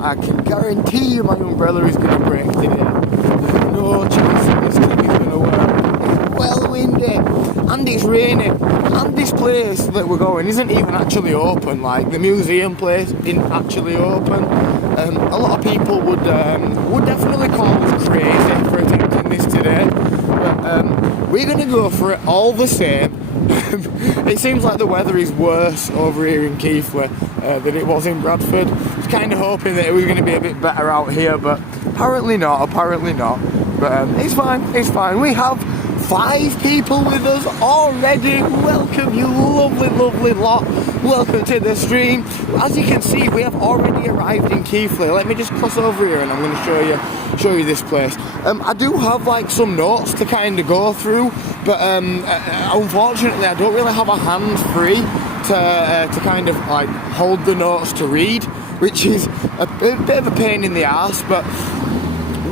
I can guarantee you my umbrella is going to break today. There's no chance that this thing is going to work. It's well windy, and it's raining, and this place that we're going isn't even actually open. Like, the museum place isn't actually open. A lot of people would definitely call us crazy for attempting this today, but we're going to go for it all the same. It seems like the weather is worse over here in Keighley than it was in Bradford. I was kind of hoping that it was going to be a bit better out here, but apparently not. But it's fine. We have 5 people with us already. Welcome, you lovely lot. Welcome to the stream. As you can see, we have already arrived in Keighley. Let me just cross over here and I'm going to show you this place. I do have like some notes to kind of go through, but unfortunately I don't really have a hand free to kind of like hold the notes to read, which is a bit of a pain in the arse. But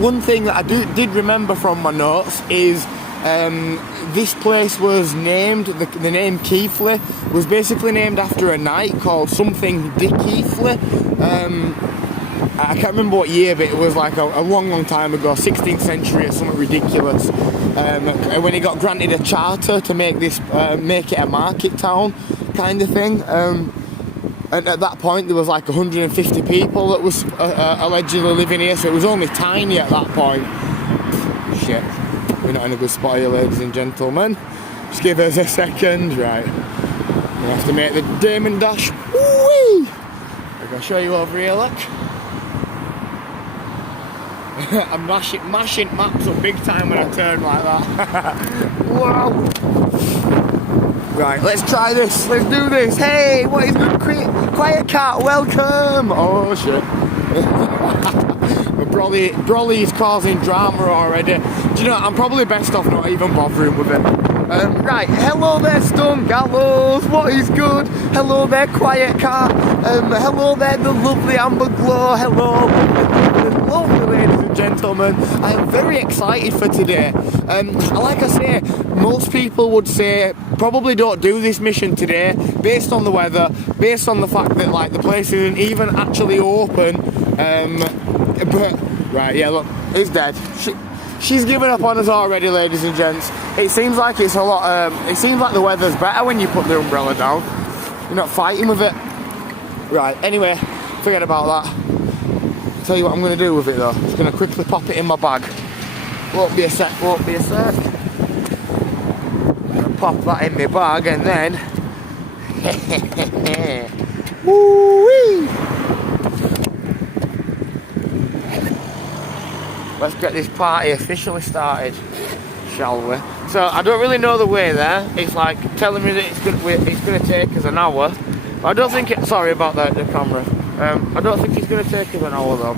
one thing that I did remember from my notes is this place was named, the name Keighley was basically named after a knight called something Dick Keighley. I can't remember what year, but it was like a long time ago, 16th century or something ridiculous, when he got granted a charter to make it a market town kind of thing. And at that point there was like 150 people that was allegedly living here, so it was only tiny at that point. Shit. We're not in a good spot here, ladies and gentlemen. Just give us a second. Right. We have to make the Damon dash. Whee! I'm going to show you over here, look. I'm mashing maps up big time when I turn like that. Wow. Right, let's try this. Let's do this. Hey, what is good? Quiet cat, welcome. Oh, shit. Brolly is causing drama already. Do you know, I'm probably best off not even bothering with it. Right, hello there, Stone Gallows, what is good? Hello there, Quiet Cat. Hello there, the lovely Amber Glow. Hello, lovely ladies and gentlemen. I am very excited for today. Like I say, most people would say probably don't do this mission today, based on the weather, based on the fact that like the place isn't even actually open. But right, yeah, look, it's dead. She's given up on us already, ladies and gents. It seems like it's a lot. It seems like the weather's better when you put the umbrella down. You're not fighting with it. Right. Anyway, forget about that. I'll tell you what I'm going to do with it though. I'm just going to quickly pop it in my bag. Won't be a sec. I'm going to pop that in my bag and then. Woo-wee! Let's get this party officially started, shall we? So I don't really know the way there. It's like telling me that it's going to take us an hour. But I don't think it. Sorry about that, the camera. I don't think it's going to take us an hour though.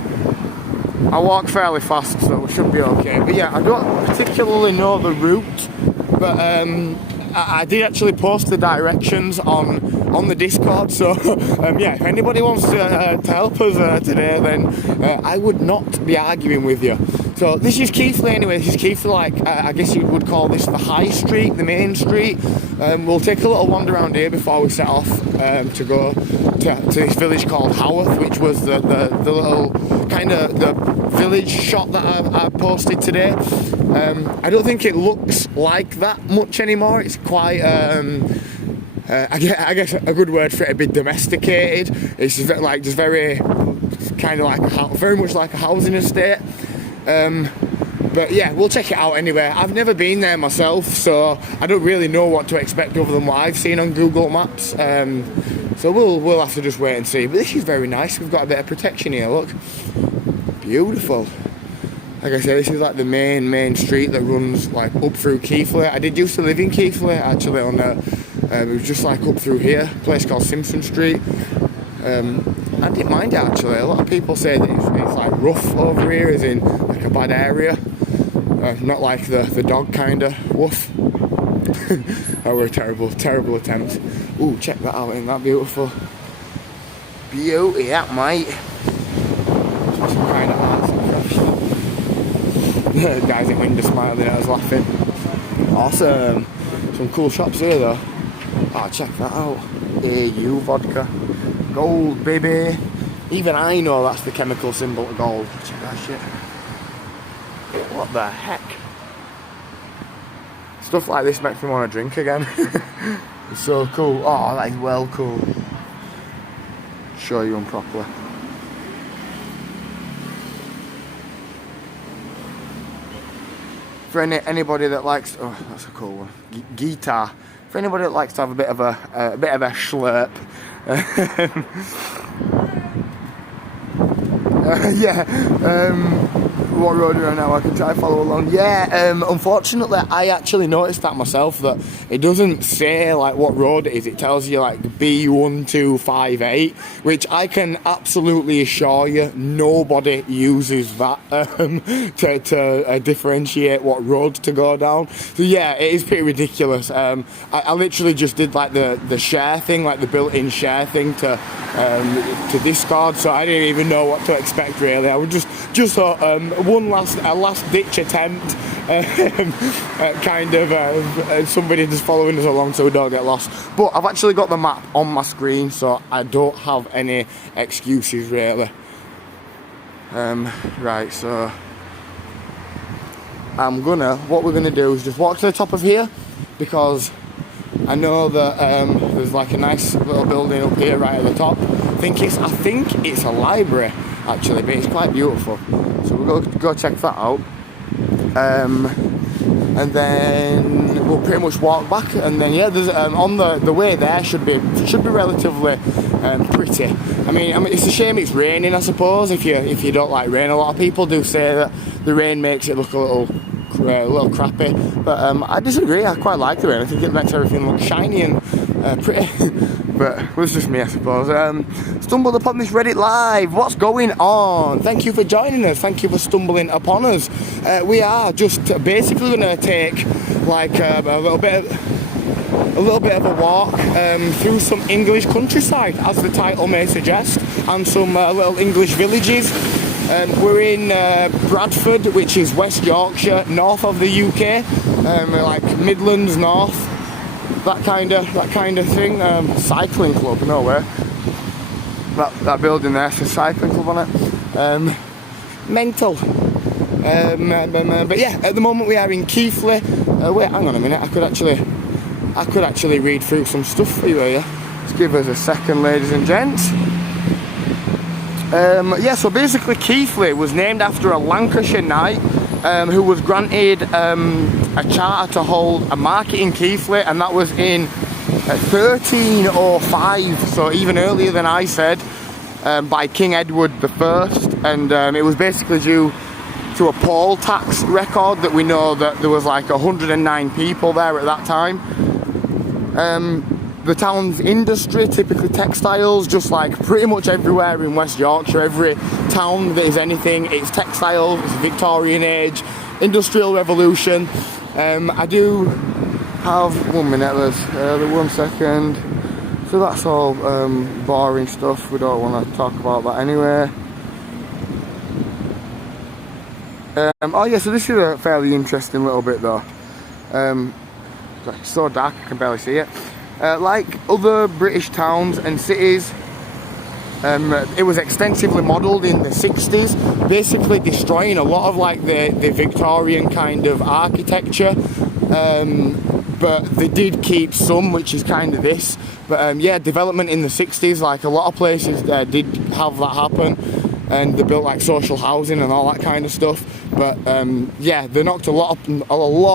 I walk fairly fast, so it should be okay. But yeah, I don't particularly know the route. But I did actually post the directions on the Discord, so yeah, if anybody wants to help us today, then I would not be arguing with you. So this is Keighley anyway. This is Keighley, like I guess you would call this the high street, the main street. We'll take a little wander around here before we set off to go to this village called Haworth, which was the little kind of the village shot that I posted today. I don't think it looks like that much anymore. It's quite I guess a good word for it would be domesticated. It's just like just very kind of like very much like a housing estate. But yeah, we'll check it out anyway. I've never been there myself, so I don't really know what to expect other than what I've seen on Google Maps. So we'll have to just wait and see. But this is very nice. We've got a bit of protection here. Look, beautiful. Like I said, this is like the main street that runs like up through Keighley. I did used to live in Keighley actually. It was just like up through here, a place called Simpson Street. I didn't mind it actually. A lot of people say that it's like rough over here, as in like a bad area. Not like the dog kind of woof. That were a terrible attempt. Ooh, check that out, isn't that beautiful? Beauty, that mate. Some kind of arts and crafts. The guys in window smiling at us laughing. Awesome. Some cool shops here though. Oh, check that out. AU vodka. Gold, baby. Even I know that's the chemical symbol of gold. Check that shit. What the heck? Stuff like this makes me want to drink again. It's so cool. Oh, that is well cool. Show you them properly. For anybody that likes, oh, that's a cool one. Guitar. For anybody that likes to have a bit of a slurp. What road are we on now? I can try to follow along. Yeah, unfortunately, I actually noticed that myself, that it doesn't say like what road it is. It tells you like B1258, which I can absolutely assure you nobody uses that to differentiate what road to go down. So yeah, it is pretty ridiculous. I literally just did like the share thing, like the built-in share thing to Discord, so I didn't even know what to expect really. I would just thought one last ditch attempt, somebody just following us along so we don't get lost. But I've actually got the map on my screen, so I don't have any excuses really. Right, so what we're gonna do is just walk to the top of here, because I know that there's like a nice little building up here right at the top. I think it's a library actually, but it's quite beautiful. So we'll go check that out. And then we'll pretty much walk back, and then yeah, there's on the way there should be relatively pretty. I mean it's a shame it's raining, I suppose. If you don't like rain, a lot of people do say that the rain makes it look a little crappy, but I disagree. I quite like the rain. I think it makes everything look shiny and pretty. But it was just me, I suppose. Stumbled upon this Reddit live. What's going on? Thank you for joining us. Thank you for stumbling upon us. We are just basically going to take like a little bit of a walk through some English countryside, as the title may suggest, and some little English villages. We're in Bradford, which is West Yorkshire, north of the UK, like Midlands north. That kind of thing. Cycling club, nowhere. That building there says cycling club on it. Mental. But yeah, at the moment we are in Keighley. Wait, hang on a minute. I could actually read through some stuff for you here. Just give us a second, ladies and gents. Yeah, so basically Keighley was named after a Lancashire knight who was granted a charter to hold a market in Keighley, and that was in 1305, so even earlier than I said, by King Edward I, and it was basically due to a poll tax record that we know that there was like 109 people there at that time. The town's industry, typically textiles, just like pretty much everywhere in West Yorkshire. Every town that is anything, it's textiles, it's Victorian age, Industrial Revolution. I do have 1 minute, there's 1 second. So that's all boring stuff, we don't want to talk about that anyway. Oh yeah, so this is a fairly interesting little bit though. It's so dark I can barely see it. Like other British towns and cities, it was extensively modelled in the 60s, basically destroying a lot of like the Victorian kind of architecture, but they did keep some, which is kind of this. But yeah, development in the 60s, like a lot of places did have that happen, and they built like social housing and all that kind of stuff. But yeah, they knocked a lot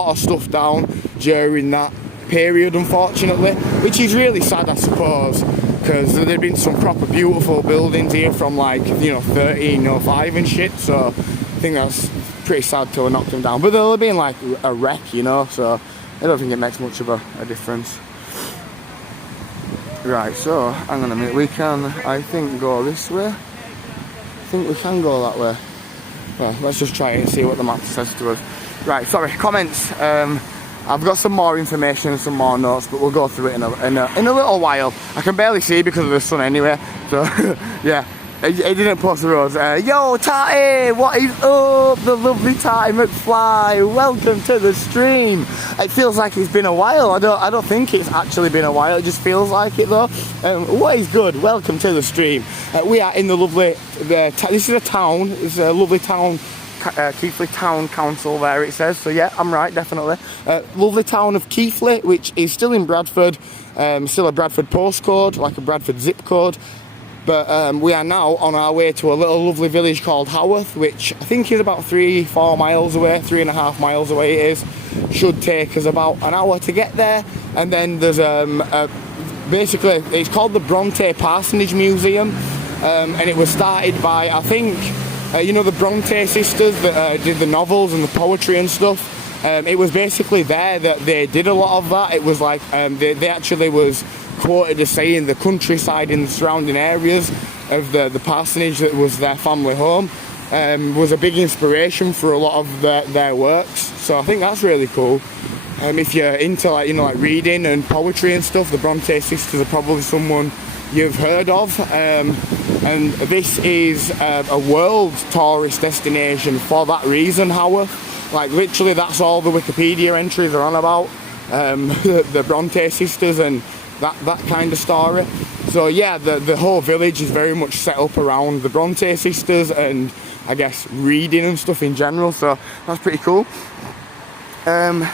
of stuff down during that period, unfortunately, which is really sad, I suppose, because there'd been some proper beautiful buildings here from like 1305 and shit, so I think that's pretty sad to have knocked them down. But they'll have been like a wreck, so I don't think it makes much of a difference. Right, so hang on a minute, we can, I think, go this way. I think we can go that way. Well, let's just try and see what the map says to us. Right, sorry, comments. I've got some more information and some more notes, but we'll go through it in a little while. I can barely see because of the sun anyway, so yeah. He didn't post the roads. Yo, Tatty, what is up? The lovely Tatty McFly. Welcome to the stream. It feels like it's been a while. I don't think it's actually been a while. It just feels like it though. What is good? Welcome to the stream. We are in the lovely. This is a town. It's a lovely town. Keighley Town Council there it says, so yeah, I'm right, definitely. Lovely town of Keighley, which is still in Bradford, still a Bradford postcode, like a Bradford zip code, but we are now on our way to a little lovely village called Haworth, which I think is about 3-4 miles away, 3.5 miles away it is. Should take us about an hour to get there, and then there's basically, it's called the Bronte Parsonage Museum, and it was started by, I think, you know, the Bronte sisters that did the novels and the poetry and stuff. It was basically there that they did a lot of that. It was like they actually was quoted as saying the countryside in the surrounding areas of the parsonage that was their family home was a big inspiration for a lot of their works. So I think that's really cool. If you're into, like, you know, like reading and poetry and stuff, the Bronte sisters are probably someone you've heard of, and this is a world tourist destination for that reason, Haworth. Like, literally that's all the Wikipedia entries are on about, the Bronte sisters and that kind of story. So yeah, the whole village is very much set up around the Bronte sisters and I guess reading and stuff in general, so that's pretty cool. Got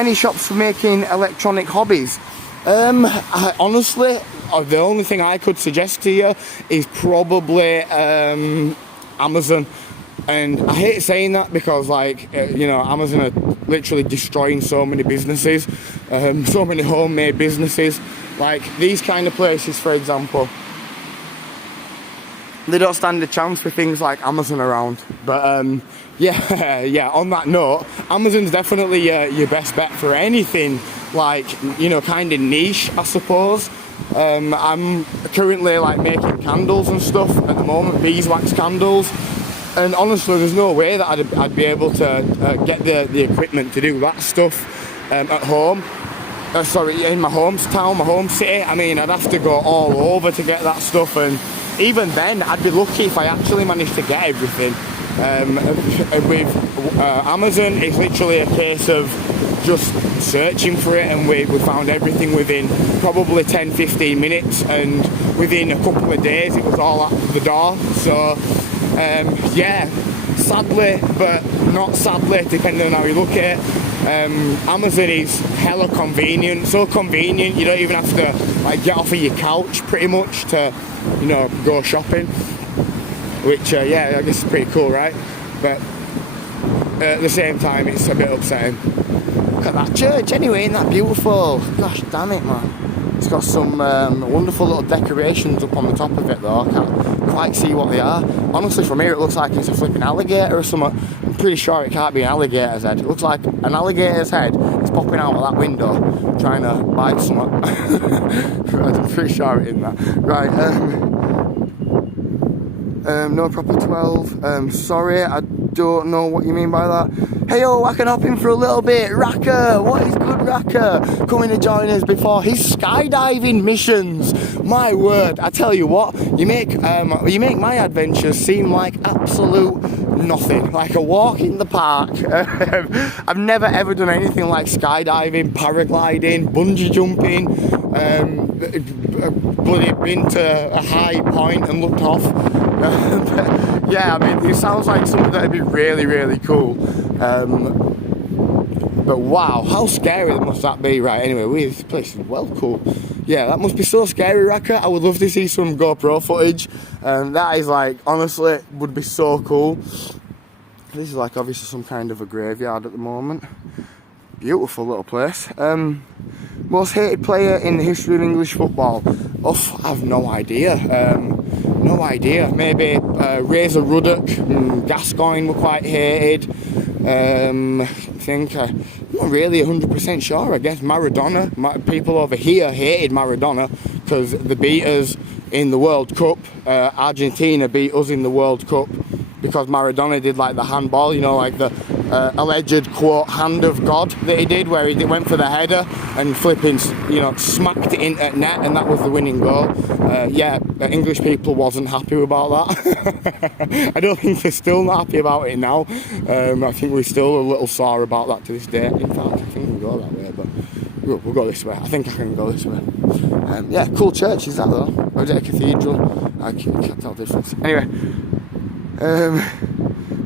any shops for making electronic hobbies? Honestly, the only thing I could suggest to you is probably Amazon. And I hate saying that because, like, you know, Amazon are literally destroying so many businesses, so many homemade businesses. Like, these kind of places, for example, they don't stand a chance with things like Amazon around. But yeah, on that note, Amazon's definitely your best bet for anything, like, you know, kind of niche, I suppose. I'm currently, like, making candles and stuff at the moment, beeswax candles, and honestly there's no way that I'd be able to get the equipment to do that stuff at home. Sorry, in my hometown, my home city. I mean, I'd have to go all over to get that stuff, and even then I'd be lucky if I actually managed to get everything. With Amazon, it's literally a case of just searching for it, and we found everything within probably 10-15 minutes, and within a couple of days it was all at the door. So yeah, sadly but not sadly, depending on how you look at it, Amazon is hella convenient. So convenient you don't even have to, like, get off of your couch pretty much to, you know, go shopping, which yeah, I guess is pretty cool, right? But at the same time it's a bit upsetting. Look at that church anyway, isn't that beautiful? Gosh damn it, man. It's got some wonderful little decorations up on the top of it though. I can't quite see what they are. Honestly, from here it looks like it's a flipping alligator or something. I'm pretty sure it can't be an alligator's head. It looks like an alligator's head is popping out of that window trying to bite something. I'm pretty sure it isn't that. Right, no proper 12. Sorry, I don't know what you mean by that. Hey-o, I can hop in for a little bit. Racker, what is good, Racker? Coming to join us before his skydiving missions. My word, I tell you what, you make my adventures seem like absolute nothing, like a walk in the park. I've never ever done anything like skydiving, paragliding, bungee jumping, bloody been to a high point and looked off. Yeah, I mean, it sounds like something that'd be really, really cool. But wow, how scary must that be? Right, anyway, this place is well cool. Yeah, that must be so scary, Racker. I would love to see some GoPro footage. That is, like, honestly, would be so cool. This is, like, obviously some kind of a graveyard at the moment. Beautiful little place. Most hated player in the history of English football? Oh, I have no idea. No idea. Maybe Razor Ruddock and Gascoigne were quite hated. I think I'm not really 100% sure. I guess Maradona. People over here hated Maradona because they beat us in the World Cup. Argentina beat us in the World Cup because Maradona did, like, the handball, you know, like the alleged, quote, hand of God that he did, where he went for the header and flipping, smacked it into net, and that was the winning goal. Yeah, the English people wasn't happy about that. I don't think they're still not happy about it now. I think we're still a little sore about that to this day. In fact, I think we'll go that way, but we'll go this way. I think I can go this way. Yeah, cool church is that though. Or is it a cathedral? I can't tell the difference. Anyway,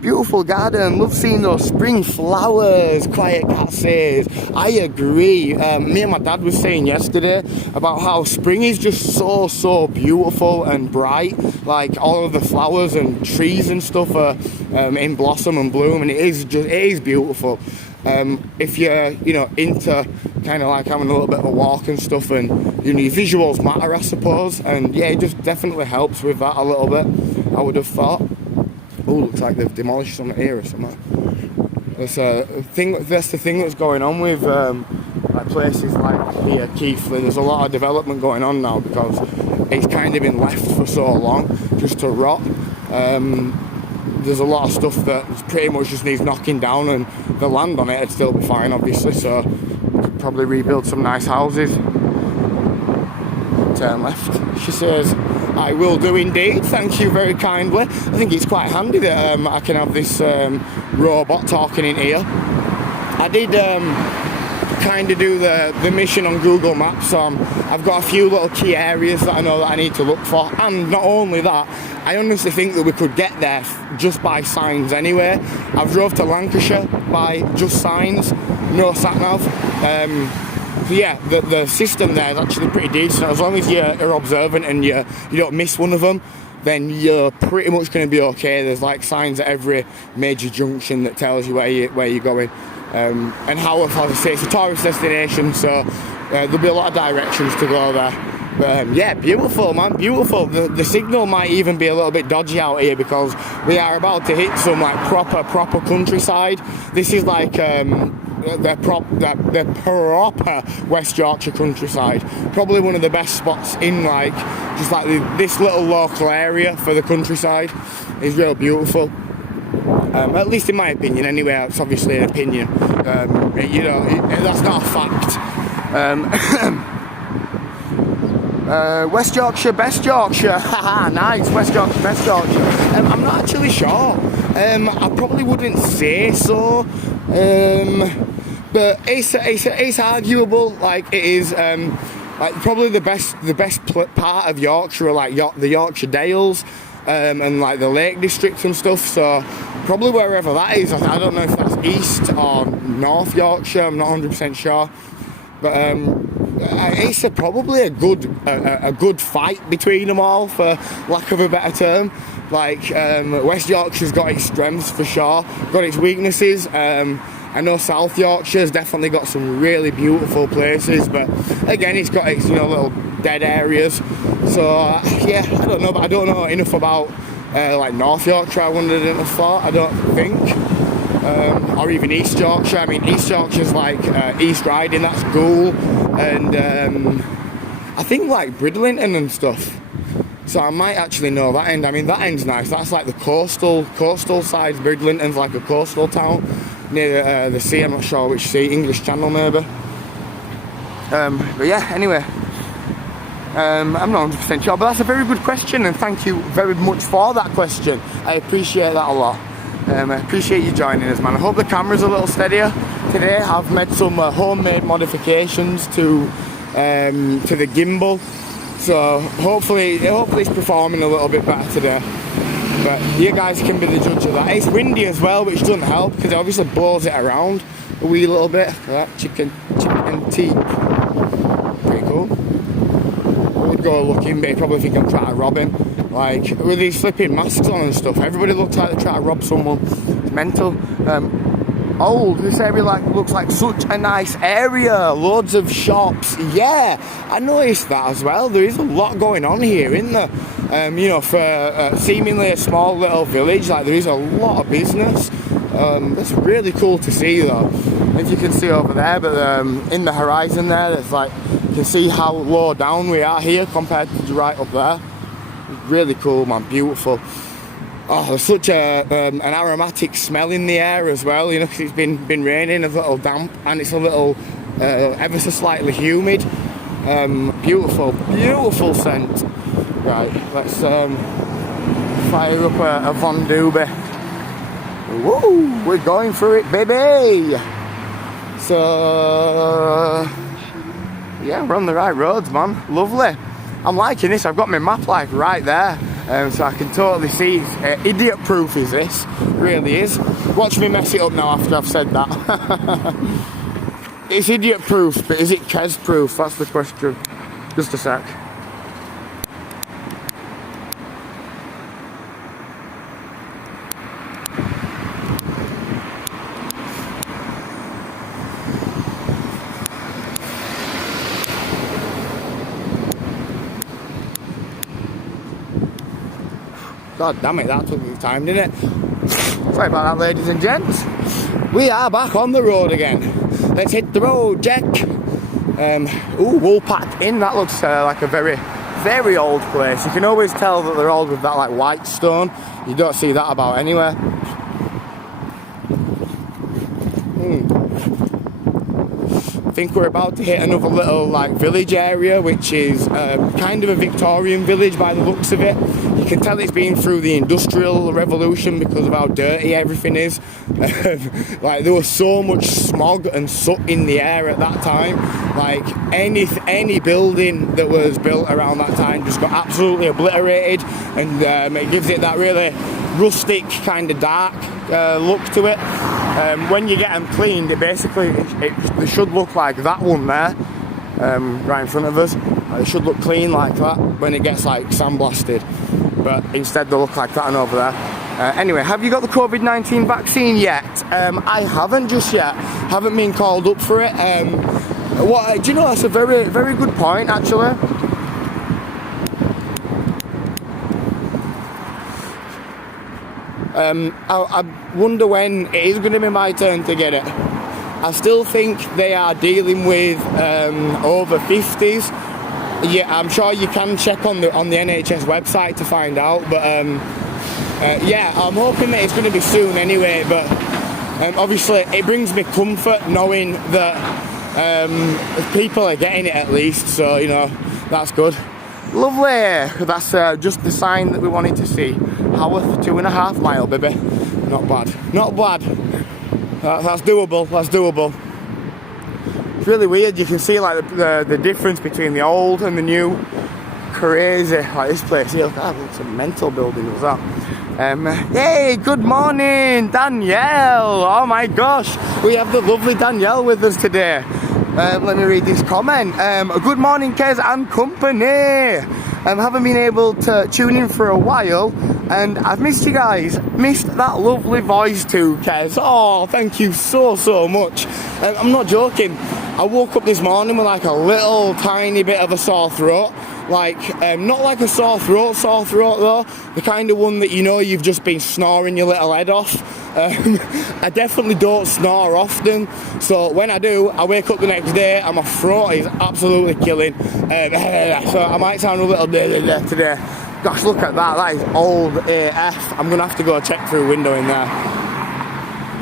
beautiful garden. Love seeing those spring flowers. Quiet Cat says. I agree. Me and my dad was saying yesterday about how spring is just so beautiful and bright. Like all of the flowers and trees and stuff are in blossom and bloom, and it is beautiful. If you're into kind of like having a little bit of a walk and stuff, and your visuals matter, I suppose, and yeah, it just definitely helps with that a little bit, I would have thought. Oh, looks like they've demolished something here or something. That's the thing that's going on with like places like here, Keighley. There's a lot of development going on now because it's kind of been left for so long just to rot. There's a lot of stuff that pretty much just needs knocking down, and the land on it would still be fine, obviously, so we could probably rebuild some nice houses. Turn left. She says, I will do indeed, thank you very kindly. I think it's quite handy that I can have this robot talking in here. I did kind of do the mission on Google Maps, so I've got a few little key areas that I know that I need to look for, and not only that, I honestly think that we could get there just by signs anyway. I've drove to Lancashire by just signs, no sat-nav. So yeah, the system there is actually pretty decent. As long as you're observant and you don't miss one of them, then you're pretty much going to be okay. There's like signs at every major junction that tells you where you're going. And Haworth, as I say, it's a tourist destination, so there'll be a lot of directions to go there. But yeah, beautiful, man, beautiful. The signal might even be a little bit dodgy out here because we are about to hit some like proper countryside. This is like the proper West Yorkshire countryside. Probably one of the best spots in like just like this little local area for the countryside. It's real beautiful. At least in my opinion anyway. It's obviously an opinion. That's not a fact. West Yorkshire, best Yorkshire. Haha, nice. West Yorkshire, best Yorkshire. I'm not actually sure. I probably wouldn't say so. But it's arguable. Like it is. Like probably the best part of Yorkshire are like the Yorkshire Dales. And like the Lake District and stuff, so probably wherever that is. I don't know if that's East or North Yorkshire, I'm not 100% sure, but it's probably a good fight between them all, for lack of a better term. Like West Yorkshire's got its strengths for sure, got its weaknesses. I know South Yorkshire's definitely got some really beautiful places, but again, it's got its little dead areas. So yeah, I don't know, but I don't know enough about like North Yorkshire. I wouldn't have enough thought, I don't think, or even East Yorkshire. I mean, East Yorkshire's like East Riding, that's Goole, and I think like Bridlington and stuff. So I might actually know that end. I mean, that end's nice. That's like the coastal side. Bridlington's like a coastal town near the sea. I'm not sure which sea. English Channel maybe. But yeah, anyway. I'm not 100% sure, but that's a very good question, and thank you very much for that question. I appreciate that a lot. I appreciate you joining us, man. I hope the camera's a little steadier today. I've made some homemade modifications to the gimbal, so hopefully it's performing a little bit better today. But you guys can be the judge of that. It's windy as well, which doesn't help because it obviously blows it around a wee little bit. That chicken teeth. Pretty cool. Go looking, but you probably think I'm trying to rob him. Like with these flipping masks on and stuff, everybody looks like they're trying to rob someone. It's mental. This area looks like such a nice area. Loads of shops. Yeah, I noticed that as well. There is a lot going on here, isn't there? For seemingly a small little village, like there is a lot of business. That's really cool to see though. If you can see over there, but in the horizon there, it's like you can see how low down we are here compared to right up there. It's really cool, man, beautiful. Oh, there's such an aromatic smell in the air as well, you know, because it's been raining, a little damp, and it's a little ever so slightly humid. Beautiful, beautiful scent. Right, let's fire up a Von Dube. Woo, we're going for it, baby. So yeah, we're on the right roads, man. Lovely. I'm liking this. I've got my map like right there, so I can totally see. Idiot proof is this, really is. Watch me mess it up now after I've said that. It's idiot proof, but is it Kes proof? That's the question. Just a sec. God damn it, that took me time, didn't it? Sorry about that, ladies and gents. We are back on the road again. Let's hit the road, Jack. Ooh, Woolpack Inn. That looks like a very, very old place. You can always tell that they're old with that like white stone. You don't see that about anywhere. I think we're about to hit another little like village area, which is kind of a Victorian village by the looks of it. You can tell it's been through the Industrial Revolution because of how dirty everything is. Like there was so much smog and soot in the air at that time. Like any building that was built around that time just got absolutely obliterated, and it gives it that really rustic kind of dark look to it. When you get them cleaned, they should look like that one there, right in front of us. They should look clean like that when it gets like sandblasted, but instead they look like that and over there. Anyway, have you got the COVID-19 vaccine yet? I haven't just yet. Haven't been called up for it. Do you know, that's a very, very good point actually. I wonder when it is going to be my turn to get it. I still think they are dealing with over 50s. Yeah, I'm sure you can check on the NHS website to find out, but yeah, I'm hoping that it's going to be soon anyway. But obviously it brings me comfort knowing that people are getting it at least, so you know, that's good. Lovely. That's just the sign that we wanted to see. Haworth, 2.5 mile, baby. Not bad. Not bad. That's doable. That's doable. It's really weird. You can see like the difference between the old and the new. Crazy. Like this place here. That looks a mental building. Was that? Hey, good morning, Danielle. Oh my gosh, we have the lovely Danielle with us today. Let me read this comment. Good morning, Kez and company. Haven't been able to tune in for a while, and I've missed you guys. Missed that lovely voice too, Kez. Oh, thank you so much. I'm not joking. I woke up this morning with like a little tiny bit of a sore throat. Like, not like a sore throat though. The kind of one that you know you've just been snoring your little head off. I definitely don't snore often, so when I do, I wake up the next day and my throat is absolutely killing. So I might sound a little bit today. Gosh, look at that. That is old AF. I'm gonna have to go check through a window in there.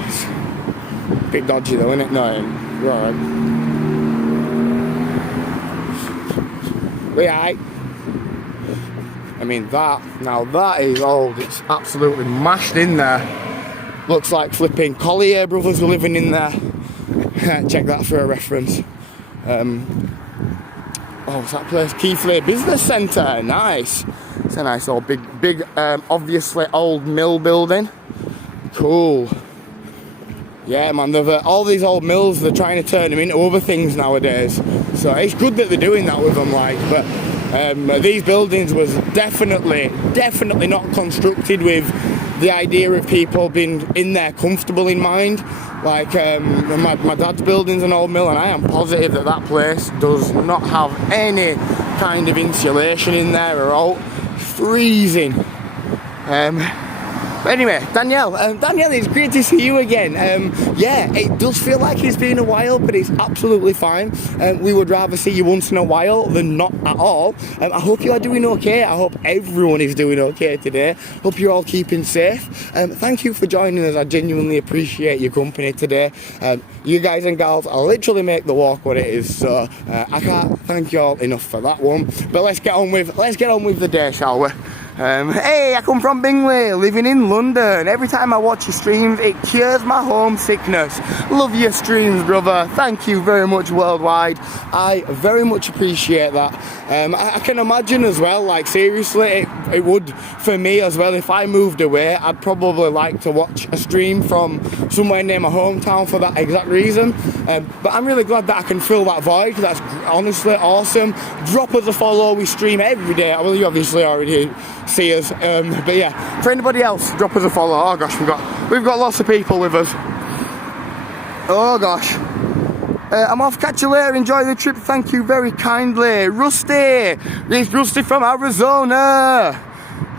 It's a bit dodgy though, isn't it? No, you're alright. We alright. I mean that is old. It's absolutely mashed in there. Looks like flipping Collier brothers were living in there. Check that for a reference. What's that place? Keithley Business Centre. Nice. It's a nice old big obviously old mill building. Cool. Yeah, man, all these old mills, they're trying to turn them into other things nowadays. So it's good that they're doing that with them, like, but these buildings was definitely not constructed with the idea of people being in there comfortable in mind. Like, my dad's building's an old mill, and I am positive that place does not have any kind of insulation in there at all. Freezing. But anyway, Danielle, it's great to see you again. Yeah, it does feel like it's been a while, but it's absolutely fine. We would rather see you once in a while than not at all. I hope you are doing okay. I hope everyone is doing okay today. Hope you're all keeping safe. Thank you for joining us. I genuinely appreciate your company today. You guys and gals, I literally make the walk what it is, so I can't thank you all enough for that one. But let's get on with the day, shall we? Hey, I come from Bingley, living in London. Every time I watch your streams, it cures my homesickness. Love your streams, brother. Thank you very much, worldwide. I very much appreciate that. I can imagine as well, like seriously, it would for me as well. If I moved away, I'd probably like to watch a stream from somewhere near my hometown for that exact reason. But I'm really glad that I can fill that void. That's honestly awesome. Drop us a follow. We stream every day. Well, you obviously already see us, but yeah, for anybody else, drop us a follow. Oh gosh, we've got lots of people with us. Oh gosh, I'm off. Catch you later. Enjoy the trip. Thank you very kindly, Rusty. It's Rusty from Arizona.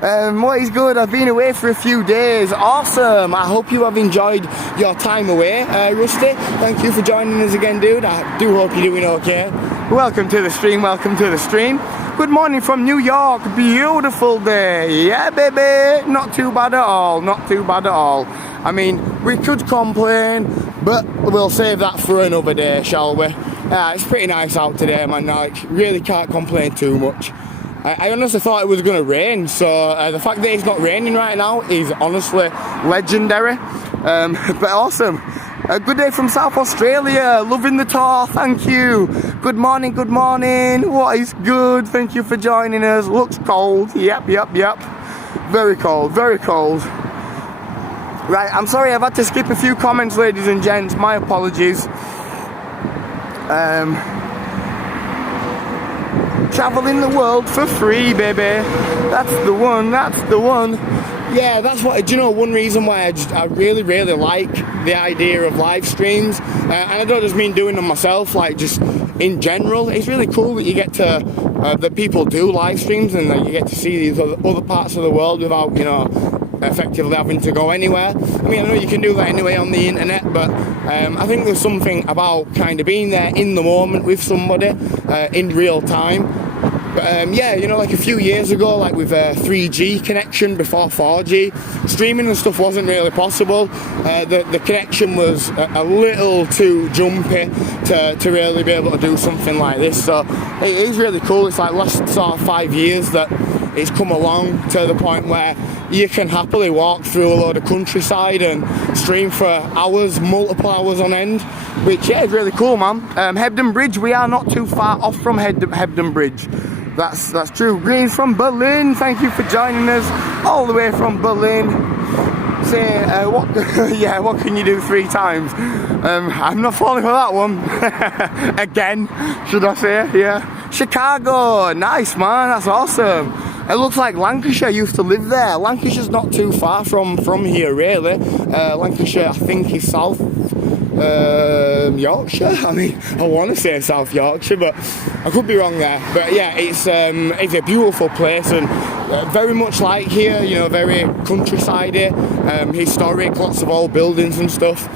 What is good? I've been away for a few days. Awesome. I hope you have enjoyed your time away, Rusty. Thank you for joining us again, dude. I do hope you're doing okay. Welcome to the stream. Welcome to the stream. Good morning from New York. Beautiful day. Yeah, baby. Not too bad at all. Not too bad at all. I mean, we could complain, but we'll save that for another day, shall we? It's pretty nice out today, man. Like, really can't complain too much. I honestly thought it was going to rain, so the fact that it's not raining right now is honestly legendary. But awesome. A good day from South Australia. Loving the tour, thank you. Good morning, good morning. What is good? Thank you for joining us. Looks cold. Yep. Very cold, very cold. Right, I'm sorry I've had to skip a few comments, ladies and gents. My apologies. Traveling the world for free, baby. That's the one, that's the one. Yeah, that's what, do you know, one reason why I really like the idea of live streams, and I don't just mean doing them myself, like just in general. It's really cool that you get to, that people do live streams and that you get to see these other parts of the world without, you know, effectively having to go anywhere. I mean, I know you can do that anyway on the internet, but I think there's something about kind of being there in the moment with somebody in real time. But yeah, you know, like a few years ago, like with a 3G connection before 4G, streaming and stuff wasn't really possible. The connection was a little too jumpy to really be able to do something like this. So it is really cool. It's like last sort of 5 years that it's come along to the point where you can happily walk through a load of countryside and stream for hours, multiple hours on end, which, yeah, is really cool, man. Hebden Bridge, we are not too far off from Hebden Bridge. That's true. Green's from Berlin. Thank you for joining us all the way from Berlin. Say, yeah, what can you do 3 times? I'm not falling for that one. Again, should I say? Yeah. Chicago, nice, man. That's awesome. It looks like Lancashire used to live there. Lancashire's not too far from here, really. Lancashire, I think, is South Yorkshire. I mean, I want to say South Yorkshire, but I could be wrong there. But yeah, it's a beautiful place, and very much like here, you know, very countryside-y, historic, lots of old buildings and stuff.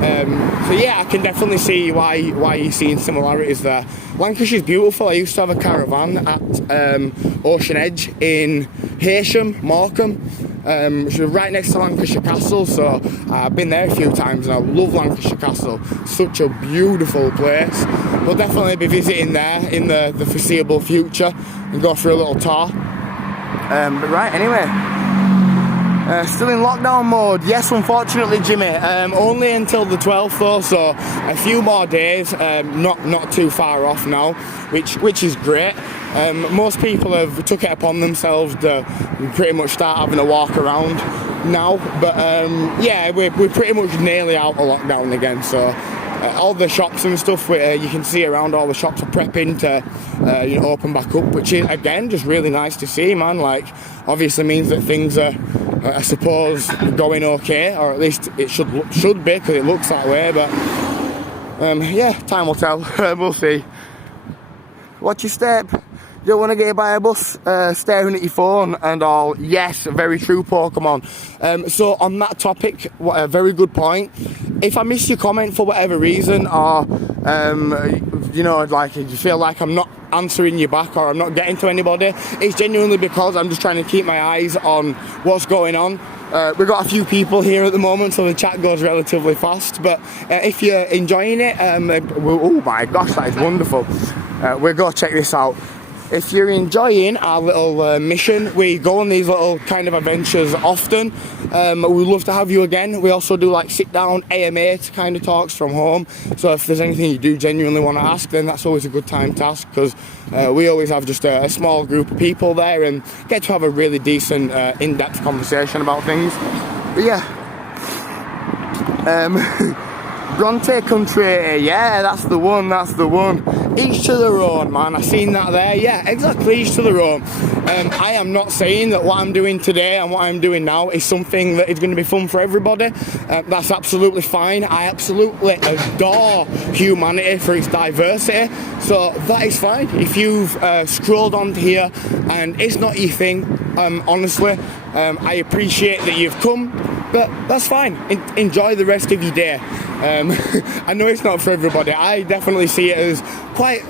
So yeah, I can definitely see why you're seeing similarities there. Lancashire's beautiful. I used to have a caravan at Ocean Edge in Heysham, Morecambe, which is right next to Lancashire Castle, so I've been there a few times and I love Lancashire Castle. Such a beautiful place. We'll definitely be visiting there in the foreseeable future and go for a little tour. But right, anyway, still in lockdown mode. Yes, unfortunately, Jimmy. Only until the 12th though, so a few more days. Not too far off now, which is great. Most people have took it upon themselves to pretty much start having a walk around now. But yeah, we're pretty much nearly out of lockdown again. So all the shops and stuff you can see around, all the shops are prepping to you know, open back up, which is again just really nice to see, man. Like, obviously means that things are, I suppose, going okay, or at least it should be, because it looks that way. But yeah, time will tell. We'll see. Watch your step. don't want to get hit by a bus staring at your phone and all. Yes, very true, Pokemon. So on that topic, what a very good point. If I miss your comment for whatever reason, or you know, like if you feel like I'm not answering you back or I'm not getting to anybody, it's genuinely because I'm just trying to keep my eyes on what's going on. We've got a few people here at the moment, so the chat goes relatively fast, but if you're enjoying it, oh my gosh, that is wonderful. We'll go check this out. If you're enjoying our little mission, we go on these little kind of adventures often. We'd love to have you again. We also do like sit down AMA kind of talks from home, so if there's anything you do genuinely want to ask, then that's always a good time to ask, because we always have just a small group of people there and get to have a really decent in-depth conversation about things. But yeah, Bronte country, yeah, that's the one. Each to their own, man. I seen that there. Yeah, exactly, each to their own. I am not saying that what I'm doing today and what I'm doing now is something that is going to be fun for everybody. That's absolutely fine. I absolutely adore humanity for its diversity, so that is fine. If you've scrolled onto here and it's not your thing, honestly, I appreciate that you've come, but that's fine. Enjoy the rest of your day. I know it's not for everybody. I definitely see it as quite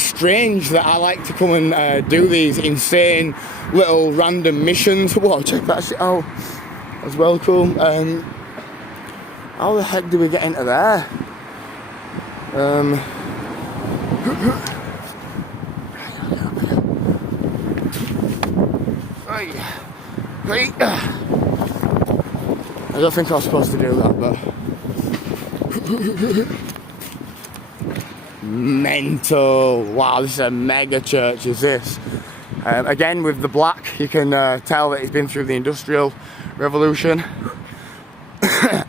strange that I like to come and do these insane little random missions. Whoa, check that shit out as well. Cool. How the heck do we get into there? Right. I don't think I was supposed to do that, but mental. Wow, this is a mega church, is this? Again, with the black, you can tell that it's been through the Industrial Revolution.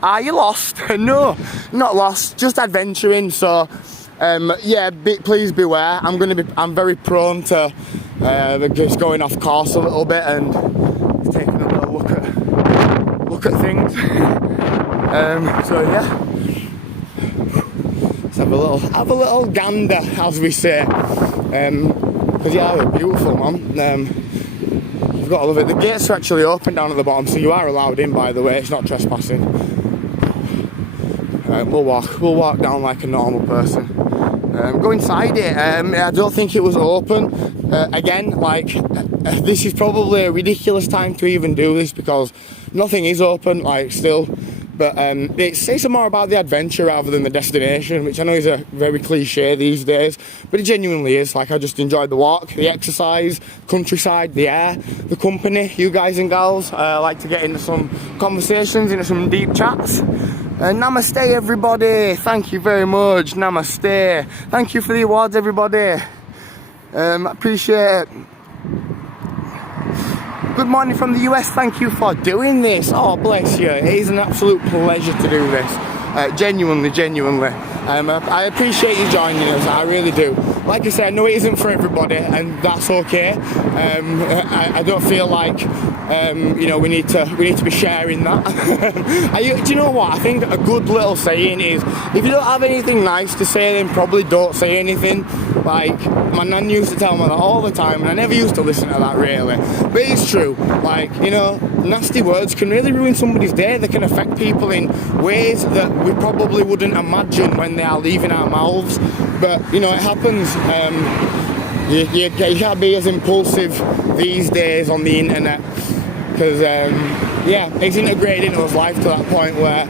Are you lost? No, not lost, just adventuring. So yeah, please beware. I'm very prone to just going off course a little bit and taking a little look at things. So yeah, let's have a little gander, as we say. Because yeah, they're beautiful, man. You've got to love it. The gates are actually open down at the bottom, so you are allowed in, by the way. It's not trespassing. We'll walk down like a normal person. Go inside it. I don't think it was open. Again, like, this is probably a ridiculous time to even do this because nothing is open, like, still. But it's more about the adventure rather than the destination, which I know is a very cliche these days, but it genuinely is. Like, I just enjoyed the walk, the exercise, countryside, the air, the company, you guys and gals. I like to get into some conversations, into some deep chats. Namaste, everybody. Thank you very much. Namaste. Thank you for the awards, everybody. Appreciate it. Good morning from the US. Thank you for doing this. Oh, bless you. It is an absolute pleasure to do this. Genuinely. I appreciate you joining us. I really do. Like I said, I know it isn't for everybody, and that's okay. I don't feel like you know, we need to be sharing that. Do you know what? I think a good little saying is, if you don't have anything nice to say, then probably don't say anything. Like, my nan used to tell me that all the time, and I never used to listen to that really. But it's true. Like, you know, nasty words can really ruin somebody's day. They can affect people in ways that we probably wouldn't imagine when they are leaving our mouths. But, you know, it happens. You can't be as impulsive these days on the internet, because yeah, it's integrated into his life to that point where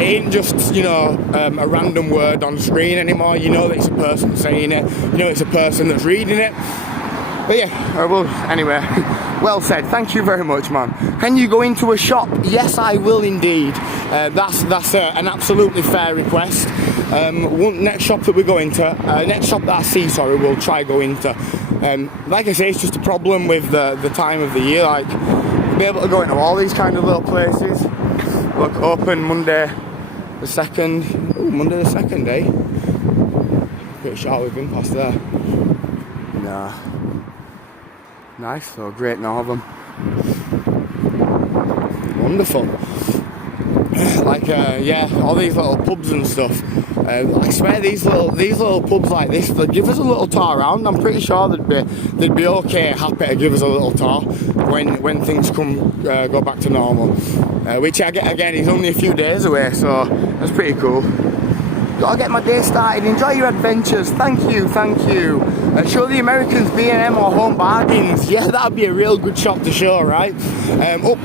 it ain't just, you know, a random word on the screen anymore. You know that it's a person saying it, you know it's a person that's reading it. But yeah, well, anyway, well said. Thank you very much, man. Can you go into a shop? Yes, I will indeed. That's an absolutely fair request. Next shop that we go into, next shop that I see, sorry, we'll try go into. Like I say, it's just a problem with the time of the year. Like, to be able to go into all these kind of little places. Look, open Monday the 2nd. Ooh, Monday the 2nd, eh? Pretty sure we've been past there. Nah. Nice, so Great Northern. Wonderful. Like, yeah, all these little pubs and stuff. I swear these little pubs like this, they give us a little tour around. I'm pretty sure they'd be okay, happy to give us a little tour when things go back to normal. Which again is only a few days away, so that's pretty cool. Gotta get my day started. Enjoy your adventures. Thank you. Show the Americans B&M or Home Bargains. Yeah, that'd be a real good shop to show, right? Up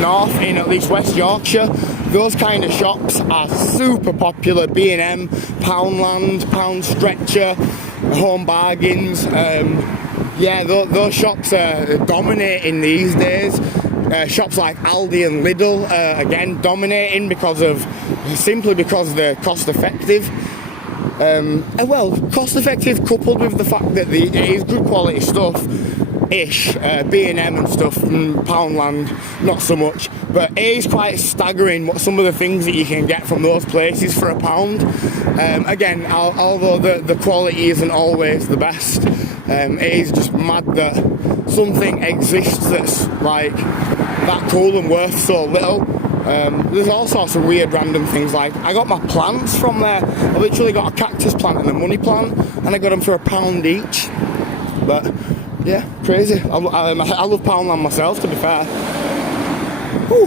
north in at least West Yorkshire, those kind of shops are super popular. B&M, Poundland, Pound Stretcher, Home Bargains. Yeah, those shops are dominating these days. Shops like Aldi and Lidl, again, dominating simply because they're cost effective. Cost effective coupled with the fact that it is good quality stuff. B&M and stuff, Poundland, not so much. But it is quite staggering what some of the things that you can get from those places for £1. Again, although the quality isn't always the best, it is just mad that something exists that's like that cool and worth so little. There's all sorts of weird random things, like I got my plants from there. I literally got a cactus plant and a money plant, and I got them for £1 each. But yeah, crazy. I love Poundland myself, to be fair. Whew.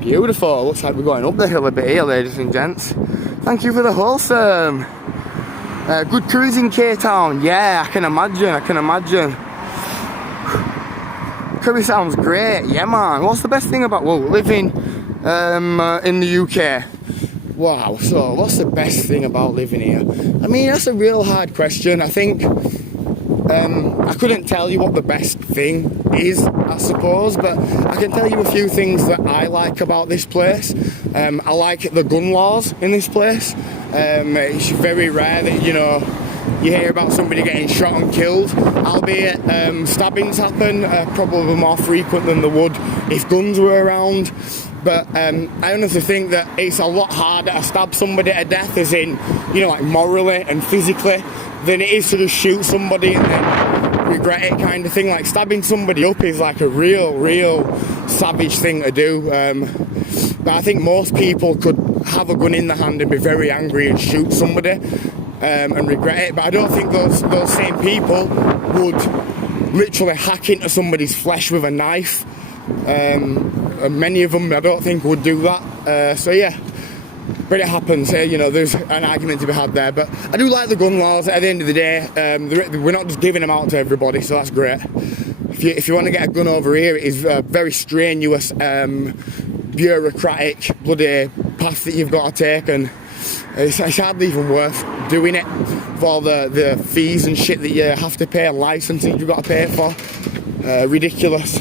Beautiful. Looks like we're going up the hill a bit here, ladies and gents. Thank you for the wholesome. Good cruising, K-Town. Yeah, I can imagine. Curry sounds great. Yeah, man. What's the best thing about living in the UK? Wow, so what's the best thing about living here? I mean, that's a real hard question. I think I couldn't tell you what the best thing is, I suppose, but I can tell you a few things that I like about this place. I like the gun laws in this place. It's very rare that, you hear about somebody getting shot and killed, albeit stabbings happen, probably more frequent than they would if guns were around. But I honestly think that it's a lot harder to stab somebody to death, as in, like morally and physically, than it is to just shoot somebody and then regret it kind of thing. Like stabbing somebody up is like a real savage thing to do. But I think most people could have a gun in their hand and be very angry and shoot somebody and regret it. But I don't think those same people would literally hack into somebody's flesh with a knife. And many of them, I don't think, would do that. So yeah, but it happens. There's an argument to be had there. But I do like the gun laws. At the end of the day, we're not just giving them out to everybody, so that's great. If you want to get a gun over here, it is a very strenuous, bureaucratic, bloody path that you've got to take, and it's hardly even worth doing it with all the fees and shit that you have to pay, and licensing you've got to pay for. Ridiculous.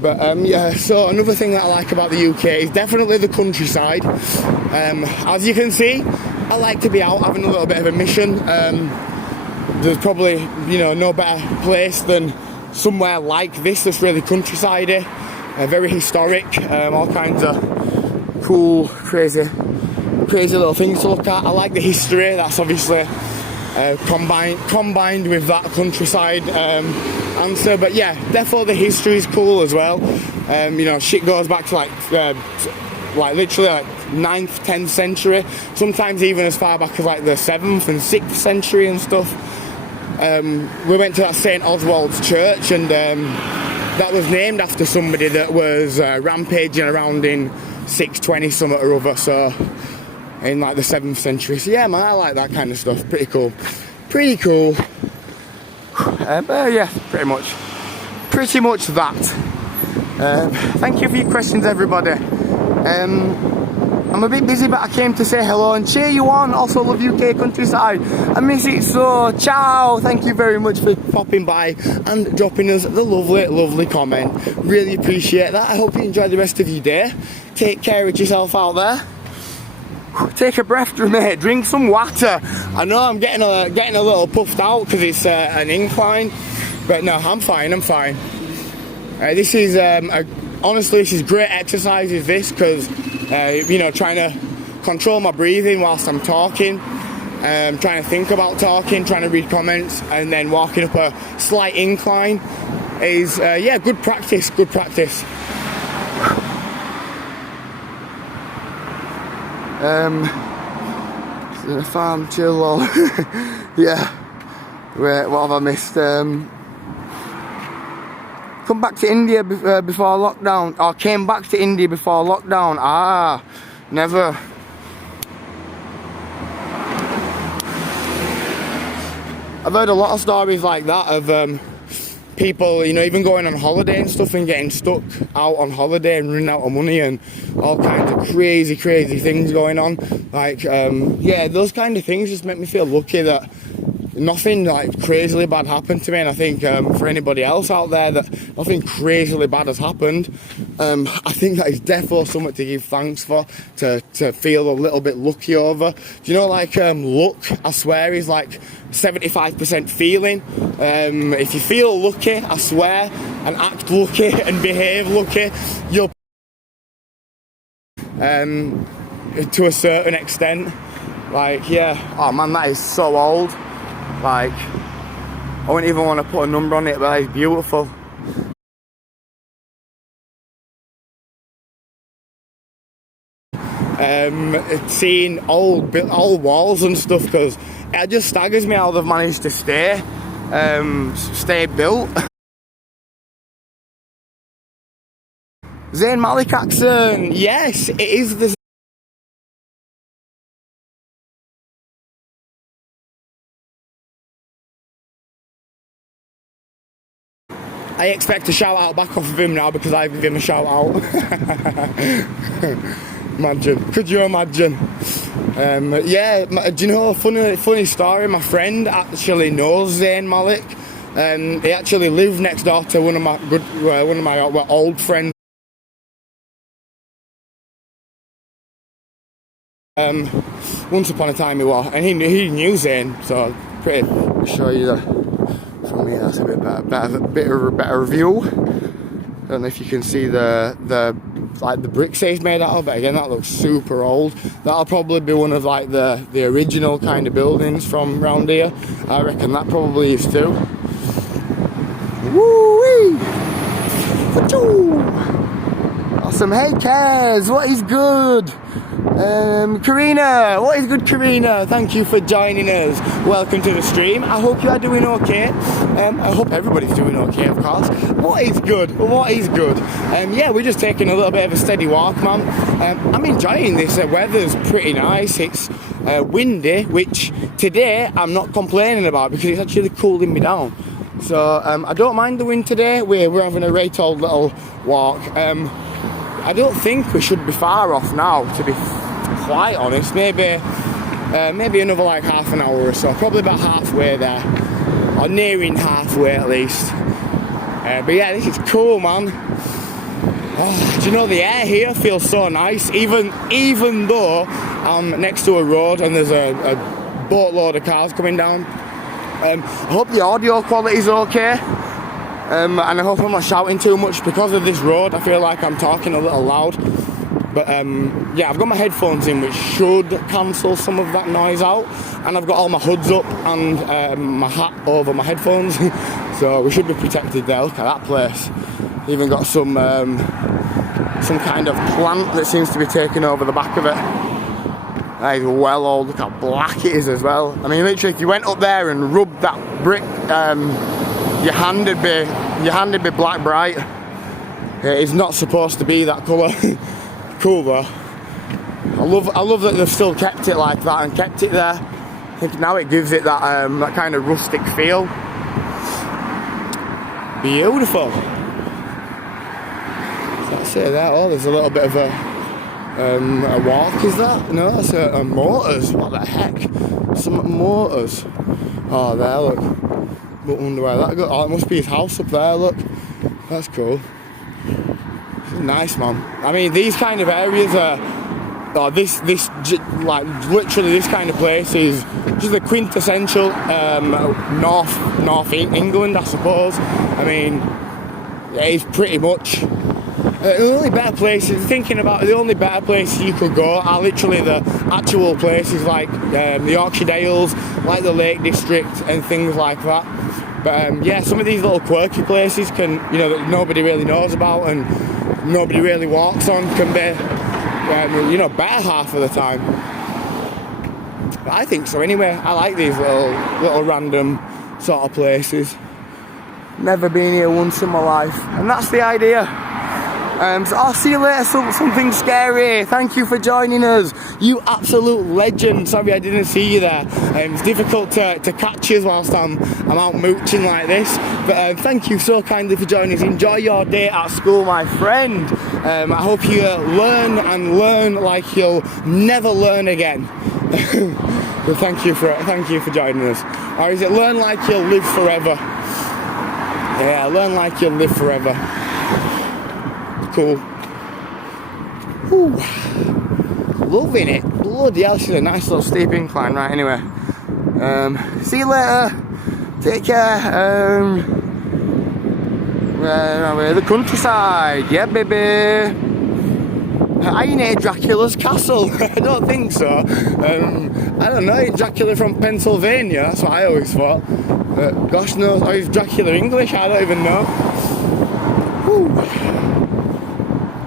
But yeah, so another thing that I like about the UK is definitely the countryside. As you can see, I like to be out having a little bit of a mission. There's probably, no better place than somewhere like this that's really countryside-y, very historic, all kinds of cool, crazy little things to look at. I like the history that's obviously combined with that countryside answer. But yeah, definitely the history is cool as well. Shit goes back to like literally 9th, 10th century, sometimes even as far back as like the 7th and 6th century and stuff. We went to that St. Oswald's church, and that was named after somebody that was rampaging around in 620 something or other, so in like the 7th century. So yeah, man, I like that kind of stuff. Pretty cool. Yeah, pretty much that. Thank you for your questions, everybody. I'm a bit busy, but I came to say hello and cheer you on. Also love UK countryside. I miss it so. Ciao. Thank you very much for popping by and dropping us the lovely comment. Really appreciate that. I hope you enjoy the rest of your day. Take care of yourself out there. Take a breath, mate. Drink some water. I know I'm getting a little puffed out because it's an incline, but no, I'm fine. This is honestly, this is great exercise. Is this because trying to control my breathing whilst I'm talking, trying to think about talking, trying to read comments, and then walking up a slight incline is good practice. In a farm, chill, or yeah. Wait, what have I missed? Come back to India before lockdown, or came back to India before lockdown. Ah, never. I've heard a lot of stories like that of people, you know, even going on holiday and stuff and getting stuck out on holiday and running out of money and all kinds of crazy things going on. Like, yeah, those kind of things just make me feel lucky that nothing like crazily bad happened to me, and I think for anybody else out there that nothing crazily bad has happened. I think that is definitely something to give thanks for, to feel a little bit lucky over. Do you know, like, luck, I swear, is like 75% feeling. If you feel lucky, I swear, and act lucky and behave lucky, you'll to a certain extent. Like, yeah, oh man, that is so old. Like, I wouldn't even want to put a number on it, but it's beautiful. Seeing old walls and stuff, because it just staggers me how they've managed to stay built. Zayn Malik accent, yes, it is the I expect a shout out back off of him now because I give him a shout out. Imagine, could you imagine? Yeah, do you know a funny story? My friend actually knows Zayn Malik. He actually lived next door to one of my old friends. Once upon a time he was, and he knew Zayn, so pretty. I'll show you that. From here, that's a bit better view. Don't know if you can see the bricks he's made out of, but again, that looks super old. That'll probably be one of like the original kind of buildings from round here. I reckon that probably is too. Woo-wee! Awesome. Hey Kaz, what is good? Karina, what is good, Karina? Thank you for joining us. Welcome to the stream. I hope you are doing okay. I hope everybody's doing okay, of course. What is good? What is good? Yeah, we're just taking a little bit of a steady walk, man. I'm enjoying this. The weather's pretty nice. It's windy, which today I'm not complaining about because it's actually cooling me down. So I don't mind the wind today. We're having a great old little walk. I don't think we should be far off now, to be quite honest. Maybe another like half an hour or so. Probably about halfway there, or nearing halfway at least. But yeah, this is cool, man. Oh, do you know, the air here feels so nice, even though I'm next to a road and there's a boatload of cars coming down. I hope the audio quality is okay. And I hope I'm not shouting too much because of this road. I feel like I'm talking a little loud. But yeah, I've got my headphones in, which should cancel some of that noise out. And I've got all my hoods up and my hat over my headphones. So we should be protected there. Look at that place. Even got some kind of plant that seems to be taking over the back of it. That is well old. Look how black it is as well. I mean, literally, if you went up there and rubbed that brick, your hand would be black bright. It's not supposed to be that colour. Cool though. I love that they've still kept it like that and kept it there. I think now it gives it that kind of rustic feel. Beautiful. So that's it there. Oh, there's a little bit of a walk, is that? No, that's a motors. What the heck? Some motors. Oh, there, look. I wonder where that goes. Oh, it must be his house up there, look. That's cool. Nice, man. I mean, these kind of areas are... Oh, like, literally this kind of place is just the quintessential North England, I suppose. I mean, it is pretty much... the only better places, thinking about it, the only better places you could go are literally the actual places like the Yorkshire Dales, like the Lake District and things like that. But yeah, some of these little quirky places that nobody really knows about and nobody really walks on can be You know, better half of the time. But I think so anyway. I like these little random sort of places. Never been here once in my life, and that's the idea. So I'll see you later. Something scary. Thank you for joining us, you absolute legend. Sorry I didn't see you there. It's difficult to catch us whilst I'm out mooching like this. But thank you so kindly for joining us. Enjoy your day at school, my friend. I hope you learn like you'll never learn again. But thank you for joining us. Or is it learn like you'll live forever? Yeah, learn like you'll live forever. Cool. Whew. Loving it. Bloody hell, she's a nice little steep incline. Right, anyway. See you later. Take care. The countryside. Yeah, baby. Are you near Dracula's castle? I don't think so. I don't know. Dracula from Pennsylvania. That's what I always thought. Gosh knows. Oh, is Dracula English? I don't even know. Whew.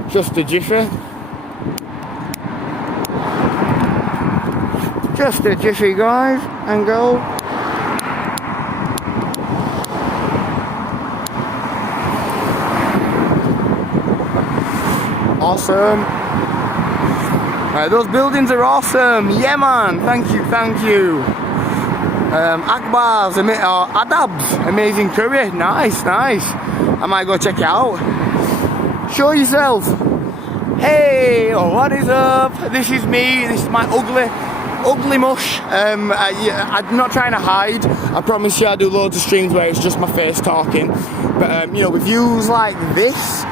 Just a jiffy. Just a jiffy, guys and girls. Awesome. Those buildings are awesome. Yeah, man. Thank you. Akbar's, Adab's, amazing curry. Nice. I might go check it out. Show yourself. Hey, what is up? This is me. This is my ugly mush. I'm not trying to hide. I promise you I do loads of streams where it's just my face talking. But you know, with views like this,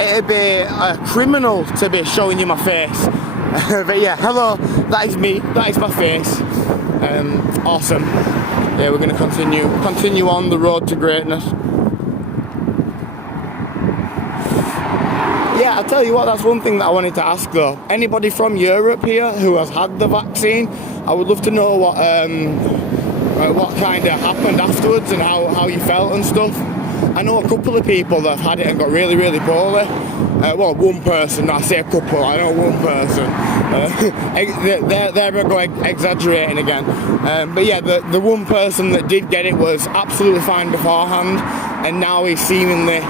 it'd be criminal to be showing you my face. But yeah, hello, that is me, that is my face. Awesome. Yeah, we're going to continue on the road to greatness. Yeah, I'll tell you what, that's one thing that I wanted to ask though. Anybody from Europe here who has had the vaccine? I would love to know what kind of happened afterwards and how you felt and stuff. I know a couple of people that have had it and got really, really poorly. Well, one person, I say a couple, I know one person. They're exaggerating again. But yeah, the one person that did get it was absolutely fine beforehand, and now he's seemingly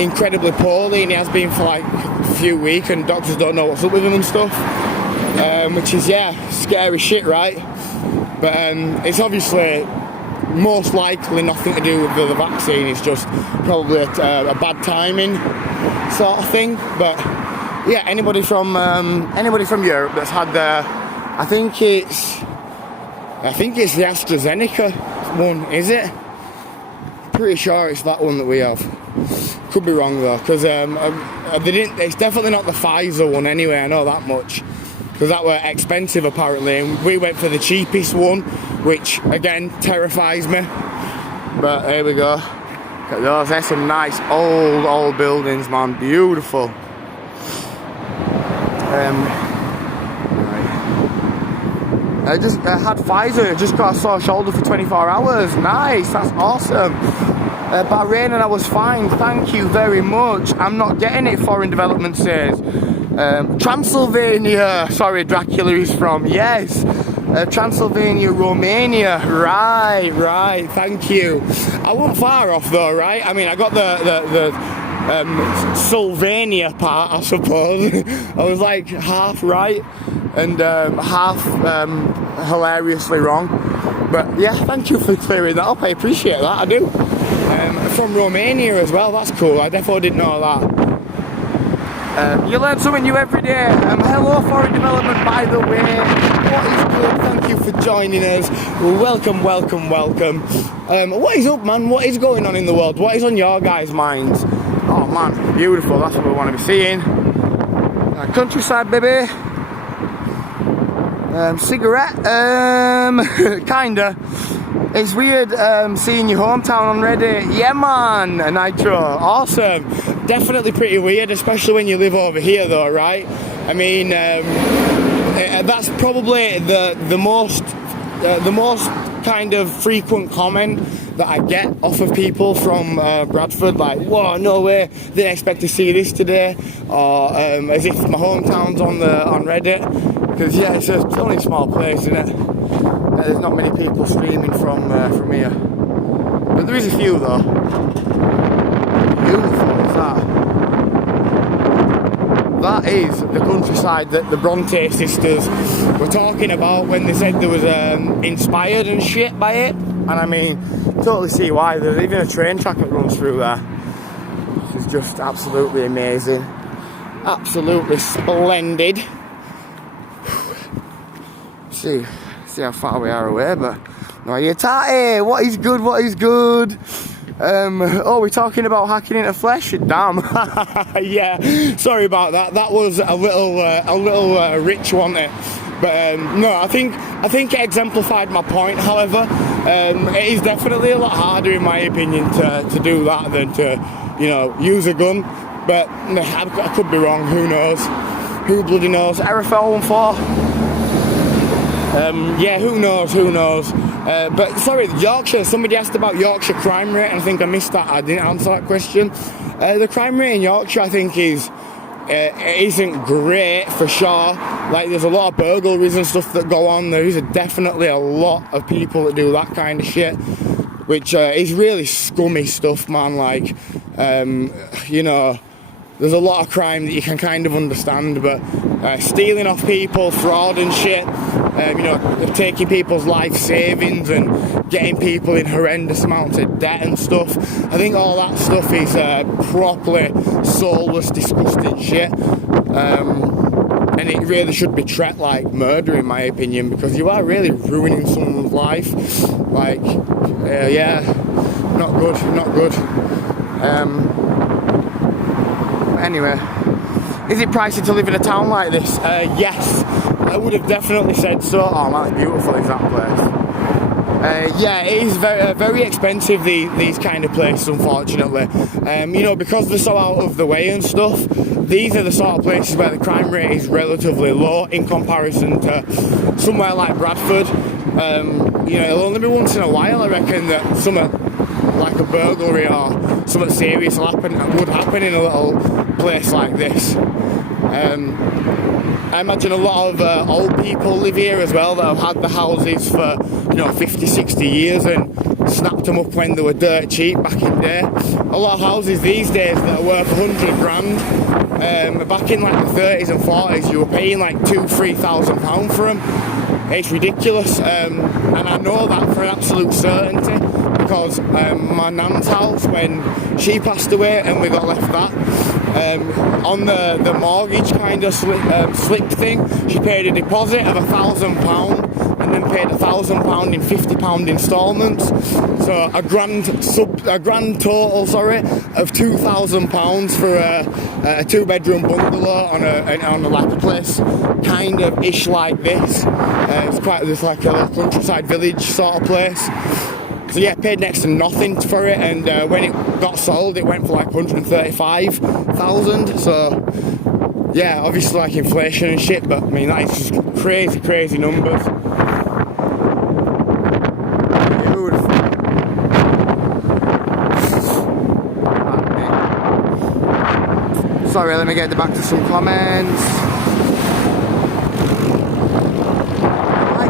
incredibly poorly, and he has been for like a few weeks, and doctors don't know what's up with him and stuff. Which is, yeah, scary shit, right? But it's obviously most likely nothing to do with the vaccine. It's just probably a bad timing sort of thing. But yeah, anybody from Europe that's had I think it's the AstraZeneca one, is it? Pretty sure it's that one that we have. Could be wrong though, because it's definitely not the Pfizer one anyway. I know that much, because that were expensive apparently, and we went for the cheapest one, which again terrifies me. But here we go. Look at those. There's some nice old buildings, man. Beautiful. I had Pfizer. Just got a sore shoulder for 24 hours. Nice. That's awesome. Bahrain, and I was fine. Thank you very much. I'm not getting it. Foreign development says. Transylvania. Sorry, Dracula is from. Yes. Transylvania, Romania. Right. Thank you. I wasn't far off though, right? I mean, I got the Sylvania part, I suppose. I was like half right and half hilariously wrong. But yeah, thank you for clearing that up. I appreciate that. I do. From Romania as well. That's cool. I definitely didn't know that. You learn something new every day. Hello, foreign development, by the way. What is good? Thank you for joining us. Welcome. What is up, man? What is going on in the world? What is on your guys' minds? Oh man, beautiful. That's what we want to be seeing. Countryside, baby. Cigarette. Kinda. It's weird seeing your hometown on Reddit. Yeah, man. Nitro. Awesome. Definitely pretty weird, especially when you live over here, though, right? I mean, that's probably the most kind of frequent comment that I get off of people from Bradford, like, whoa, no way, didn't expect to see this today, or as if my hometown's on Reddit, because yeah, it's only a small place, isn't it? There's not many people streaming from here, but there is a few though. Beautiful is that. That is the countryside that the Bronte sisters were talking about when they said there was inspired and shit by it. And I mean, totally see why. There's even a train track that runs through there, which is just absolutely amazing. Absolutely splendid. See how far we are away, but no, you're tatty. What is good? What is good? Oh, we're talking about hacking into flesh. Damn. Yeah, sorry about that. That was a little rich, wasn't it? But no, I think it exemplified my point. However, it is definitely a lot harder, in my opinion, to do that than to, you know, use a gun. But I could be wrong. Who knows? Who bloody knows? RFL 14. Yeah, who knows? But sorry, Yorkshire, somebody asked about Yorkshire crime rate, and I think I missed that. I didn't answer that question. The crime rate in Yorkshire, I think, isn't great for sure. Like, there's a lot of burglaries and stuff that go on. There is definitely a lot of people that do that kind of shit, which is really scummy stuff, man. Like, you know, there's a lot of crime that you can kind of understand, but stealing off people, fraud and shit, you know, taking people's life savings and getting people in horrendous amounts of debt and stuff. I think all that stuff is properly soulless, disgusting shit. And it really should be treated like murder, in my opinion, because you are really ruining someone's life. Like, yeah, not good. Anyway, is it pricey to live in a town like this? Yes, I would have definitely said so. Oh man, it's beautiful, is that place? Yeah, it is very expensive, these kind of places, unfortunately. You know, because they're so out of the way and stuff, these are the sort of places where the crime rate is relatively low in comparison to somewhere like Bradford. You know, it'll only be once in a while, I reckon, that something like a burglary or something serious would happen in a little place like this. I imagine a lot of old people live here as well that have had the houses for, you know, 50, 60 years and snapped them up when they were dirt cheap back in the day. A lot of houses these days that are worth 100 grand, back in like the 30s and 40s, you were paying like £2,000-3,000 for them. It's ridiculous, and I know that for an absolute certainty, because my nan's house, when she passed away and we got left that, on the mortgage kind of slip thing, she paid a deposit of £1,000 and then paid £1,000 in £50 instalments. So a grand total, of £2,000 for a 2-bedroom bungalow on a like a place kind of ish like this. It's like a little countryside village sort of place. So yeah, paid next to nothing for it, and when it got sold, it went for like 135,000. So yeah, obviously like inflation and shit, but I mean that is just crazy numbers. Beautiful. Sorry, let me get back to some comments.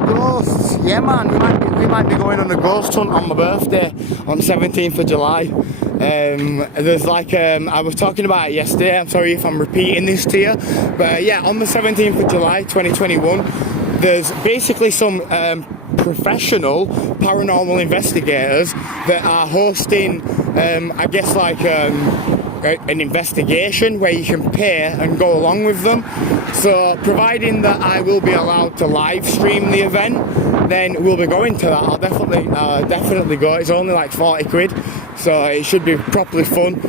Ghosts, yeah man, we might be going on a ghost hunt on my birthday on 17th of July. There's like, I was talking about it yesterday, I'm sorry if I'm repeating this to you, but yeah, on the 17th of July 2021, there's basically some professional paranormal investigators that are hosting, I guess like an investigation where you can pay and go along with them. So providing that I will be allowed to live stream the event, then we'll be going to that. I'll definitely go. It's only like 40 quid, so it should be properly fun.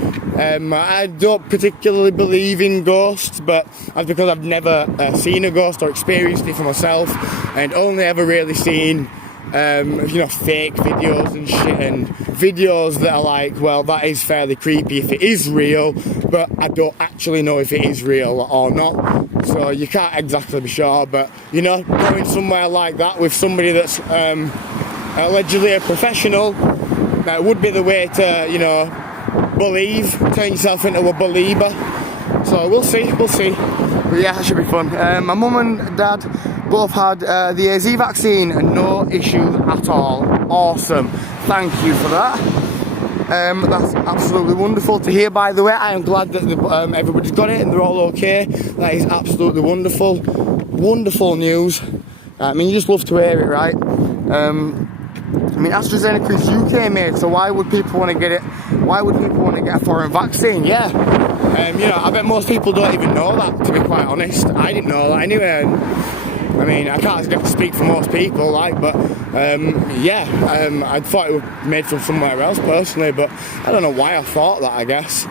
I don't particularly believe in ghosts, but that's because I've never seen a ghost or experienced it for myself, and only ever really seen you know, fake videos and shit, and videos that are like, well, that is fairly creepy if it is real, but I don't actually know if it is real or not, so you can't exactly be sure. But you know, going somewhere like that with somebody that's allegedly a professional, that would be the way to, you know, believe, turn yourself into a believer. So we'll see. But yeah, that should be fun. My mum and dad both had the AZ vaccine and no issues at all. Awesome. Thank you for that. That's absolutely wonderful to hear, by the way. I am glad that everybody's got it and they're all okay. That is absolutely wonderful. Wonderful news. I mean, you just love to hear it, right? I mean, AstraZeneca is UK made, so why would people want to get it? Why would people want to get a foreign vaccine? Yeah. You know, I bet most people don't even know that, to be quite honest. I didn't know that anyway. I mean, I can't get to speak for most people, like, but yeah, I thought it was made from somewhere else personally, but I don't know why I thought that, I guess.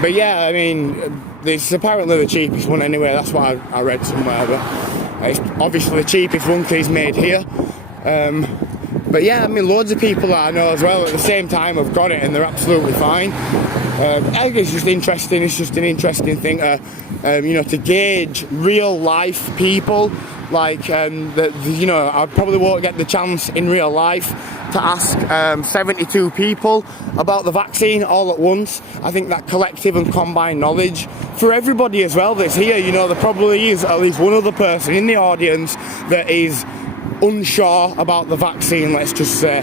But yeah, I mean, it's apparently the cheapest one anyway, that's what I read somewhere, but it's obviously the cheapest one because it's made here. But yeah, I mean, loads of people that I know as well at the same time have got it and they're absolutely fine. I think it's just interesting, it's just an interesting thing you know, to gauge real life people, like, that, you know, I probably won't get the chance in real life to ask 72 people about the vaccine all at once. I think that collective and combined knowledge for everybody as well that's here, you know, there probably is at least one other person in the audience that is unsure about the vaccine, let's just say.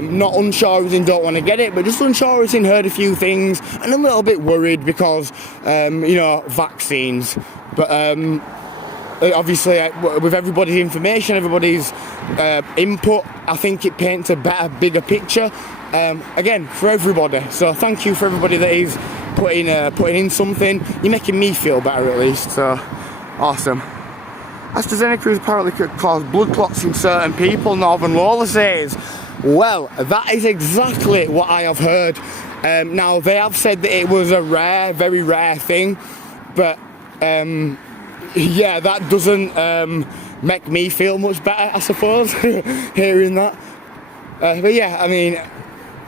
Not unsure as in don't want to get it, but just unsure as in heard a few things and a little bit worried because, you know, vaccines. But obviously, with everybody's information, everybody's input, I think it paints a better, bigger picture, again, for everybody. So thank you for everybody that is putting in something. You're making me feel better at least, so awesome. AstraZeneca is apparently could cause blood clots in certain people, Northern Lola says. Well, that is exactly what I have heard. Now, they have said that it was a rare, very rare thing, but yeah, that doesn't make me feel much better, I suppose, hearing that. But yeah, I mean,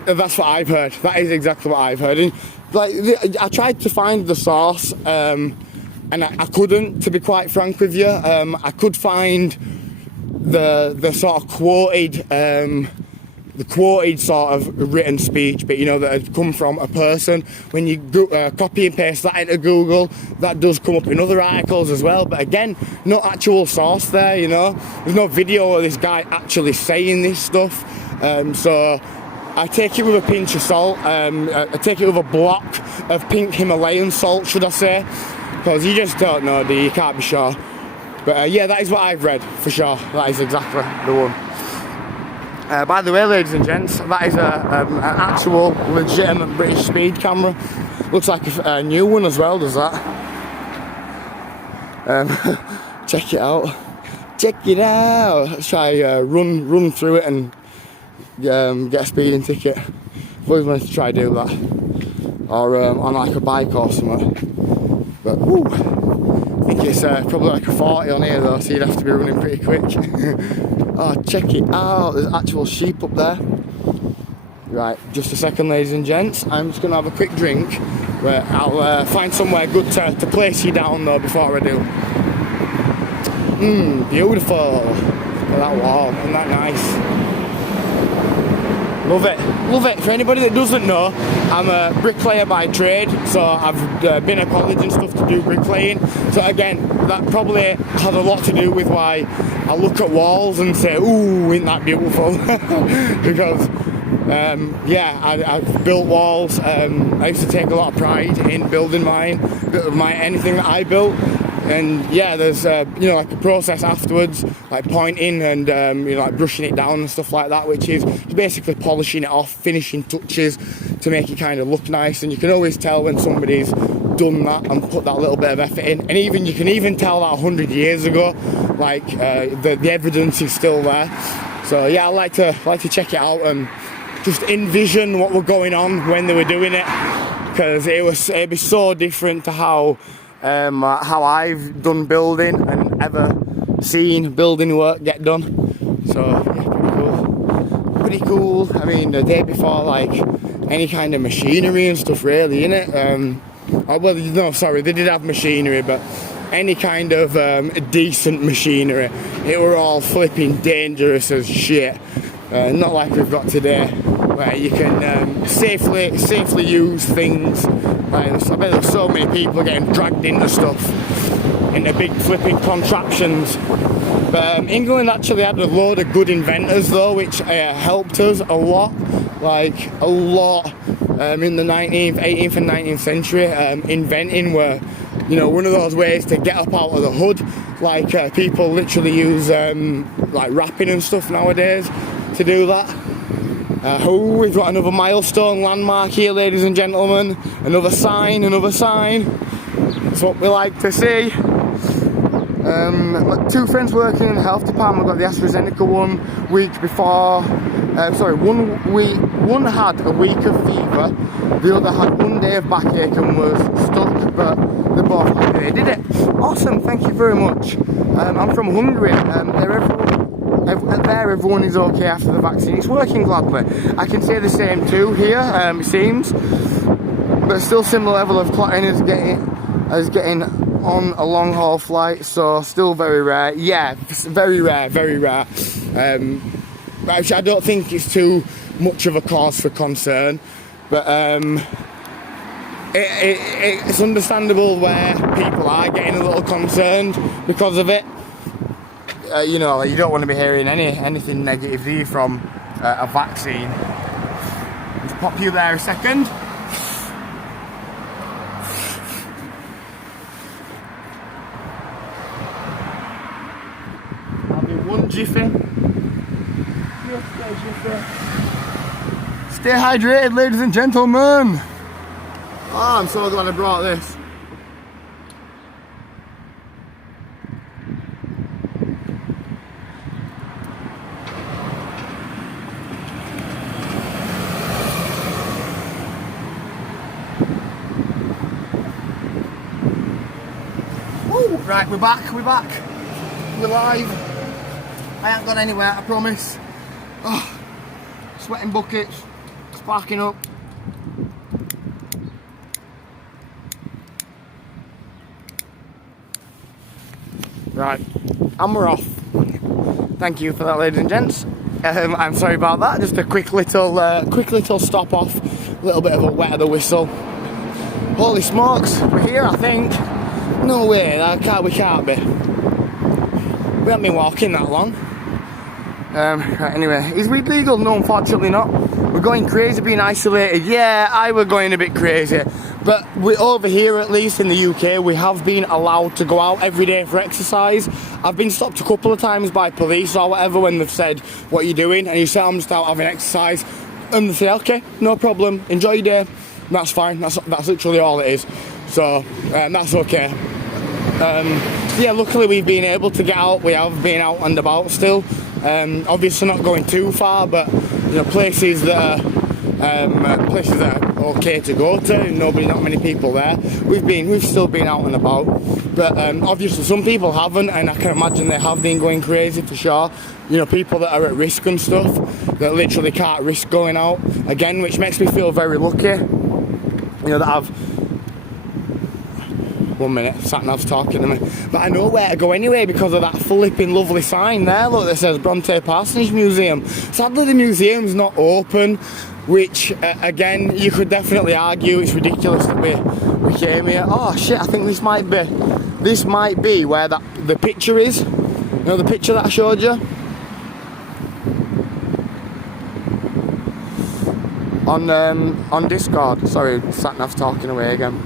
that's what I've heard. That is exactly what I've heard. And like, I tried to find the source, and I couldn't, to be quite frank with you. I could find the sort of quoted, the quoted sort of written speech, but you know, that had come from a person. When you copy and paste that into Google, that does come up in other articles as well. But again, no actual source there, you know. There's no video of this guy actually saying this stuff. So I take it with a pinch of salt. I take it with a block of pink Himalayan salt, should I say. Because you just don't know, do you? You can't be sure. But yeah, that is what I've read, for sure. That is exactly the one. By the way, ladies and gents, that is an actual, legitimate British speed camera. Looks like a new one as well, does that? Check it out. Check it out. Let's try run through it and get a speeding ticket. I've always wanted to try do that. Or on like a bike or something. But woo, I think it's probably like a 40 on here though, so you'd have to be running pretty quick. Oh, check it out, there's actual sheep up there. Right, just a second, ladies and gents. I'm just going to have a quick drink, where I'll find somewhere good to place you down though before I do. Beautiful. Look at that wall, isn't that nice? Love it, love it. For anybody that doesn't know, I'm a bricklayer by trade, so I've been at college and stuff to do bricklaying. So again, that probably has a lot to do with why I look at walls and say, ooh, isn't that beautiful? Because, yeah, I've built walls. I used to take a lot of pride in building anything that I built. And yeah, there's you know, like a process afterwards, like pointing and you know, like brushing it down and stuff like that, which is basically polishing it off, finishing touches to make it kind of look nice. And you can always tell when somebody's done that and put that little bit of effort in. And even you can even tell that 100 years ago, like the evidence is still there. So yeah, I like to check it out and just envision what was going on when they were doing it, because it'd be so different to how I've done building and ever seen building work get done. So yeah, pretty cool. I mean, the day before, like any kind of machinery and stuff, really, innit? Well, no, sorry, they did have machinery, but any kind of decent machinery, it were all flipping dangerous as shit. not like we've got today, where you can safely use things. I bet there's so many people getting dragged into stuff, into big flipping contraptions. But England actually had a load of good inventors though, which helped us a lot, like a lot, in the 18th and 19th century. Inventing were, you know, one of those ways to get up out of the hood. Like people literally use like rapping and stuff nowadays to do that. We've got another milestone landmark here, ladies and gentlemen. Another sign. That's what we like to see. Two friends working in the health department got the AstraZeneca one week before. One had a week of fever, the other had 1 day of backache and was stuck, but they both they did it. Awesome, thank you very much. I'm from Hungary. Everyone is okay after the vaccine. It's working gladly. I can say the same too here, it seems, but still similar level of clotting as getting on a long haul flight, so still very rare. Yeah, very rare. Actually, I don't think it's too much of a cause for concern, but it's understandable where people are getting a little concerned because of it. You know, you don't want to be hearing anything negative, do you, from a vaccine. Just pop you there a second. I'll be one jiffy. Stay hydrated, ladies and gentlemen. Oh, I'm so glad I brought this. Right, we're back, we're live. I ain't gone anywhere, I promise. Oh, sweating buckets, sparking up. Right, and we're off. Thank you for that, ladies and gents. I'm sorry about that, just a quick little stop off, a little bit of a wet of the whistle. Holy smokes, we're here, I think. No way, we can't be. We haven't been walking that long. Right, anyway, is weed legal? No, unfortunately not. We're going crazy being isolated. Yeah, I were going a bit crazy. But we over here, at least in the UK, we have been allowed to go out every day for exercise. I've been stopped a couple of times by police or whatever when they've said, what are you doing? And you say, I'm just out having exercise. And they say, okay, no problem, enjoy your day. And that's fine, that's literally all it is. So, that's okay. Yeah, luckily we've been able to get out. We have been out and about still. Obviously not going too far, but you know, places that are okay to go to. Not many people there. We've still been out and about, but obviously some people haven't, and I can imagine they have been going crazy for sure. You know, people that are at risk and stuff that literally can't risk going out again, which makes me feel very lucky. You know, that I've. 1 minute, sat-nav's talking to me. But I know where to go anyway because of that flipping lovely sign there, look, that says Bronte Parsonage Museum. Sadly the museum's not open, which again, you could definitely argue it's ridiculous that we came here. Oh shit, I think this might be where the picture is. You know the picture that I showed you? On Discord. Sorry, sat-nav's talking away again.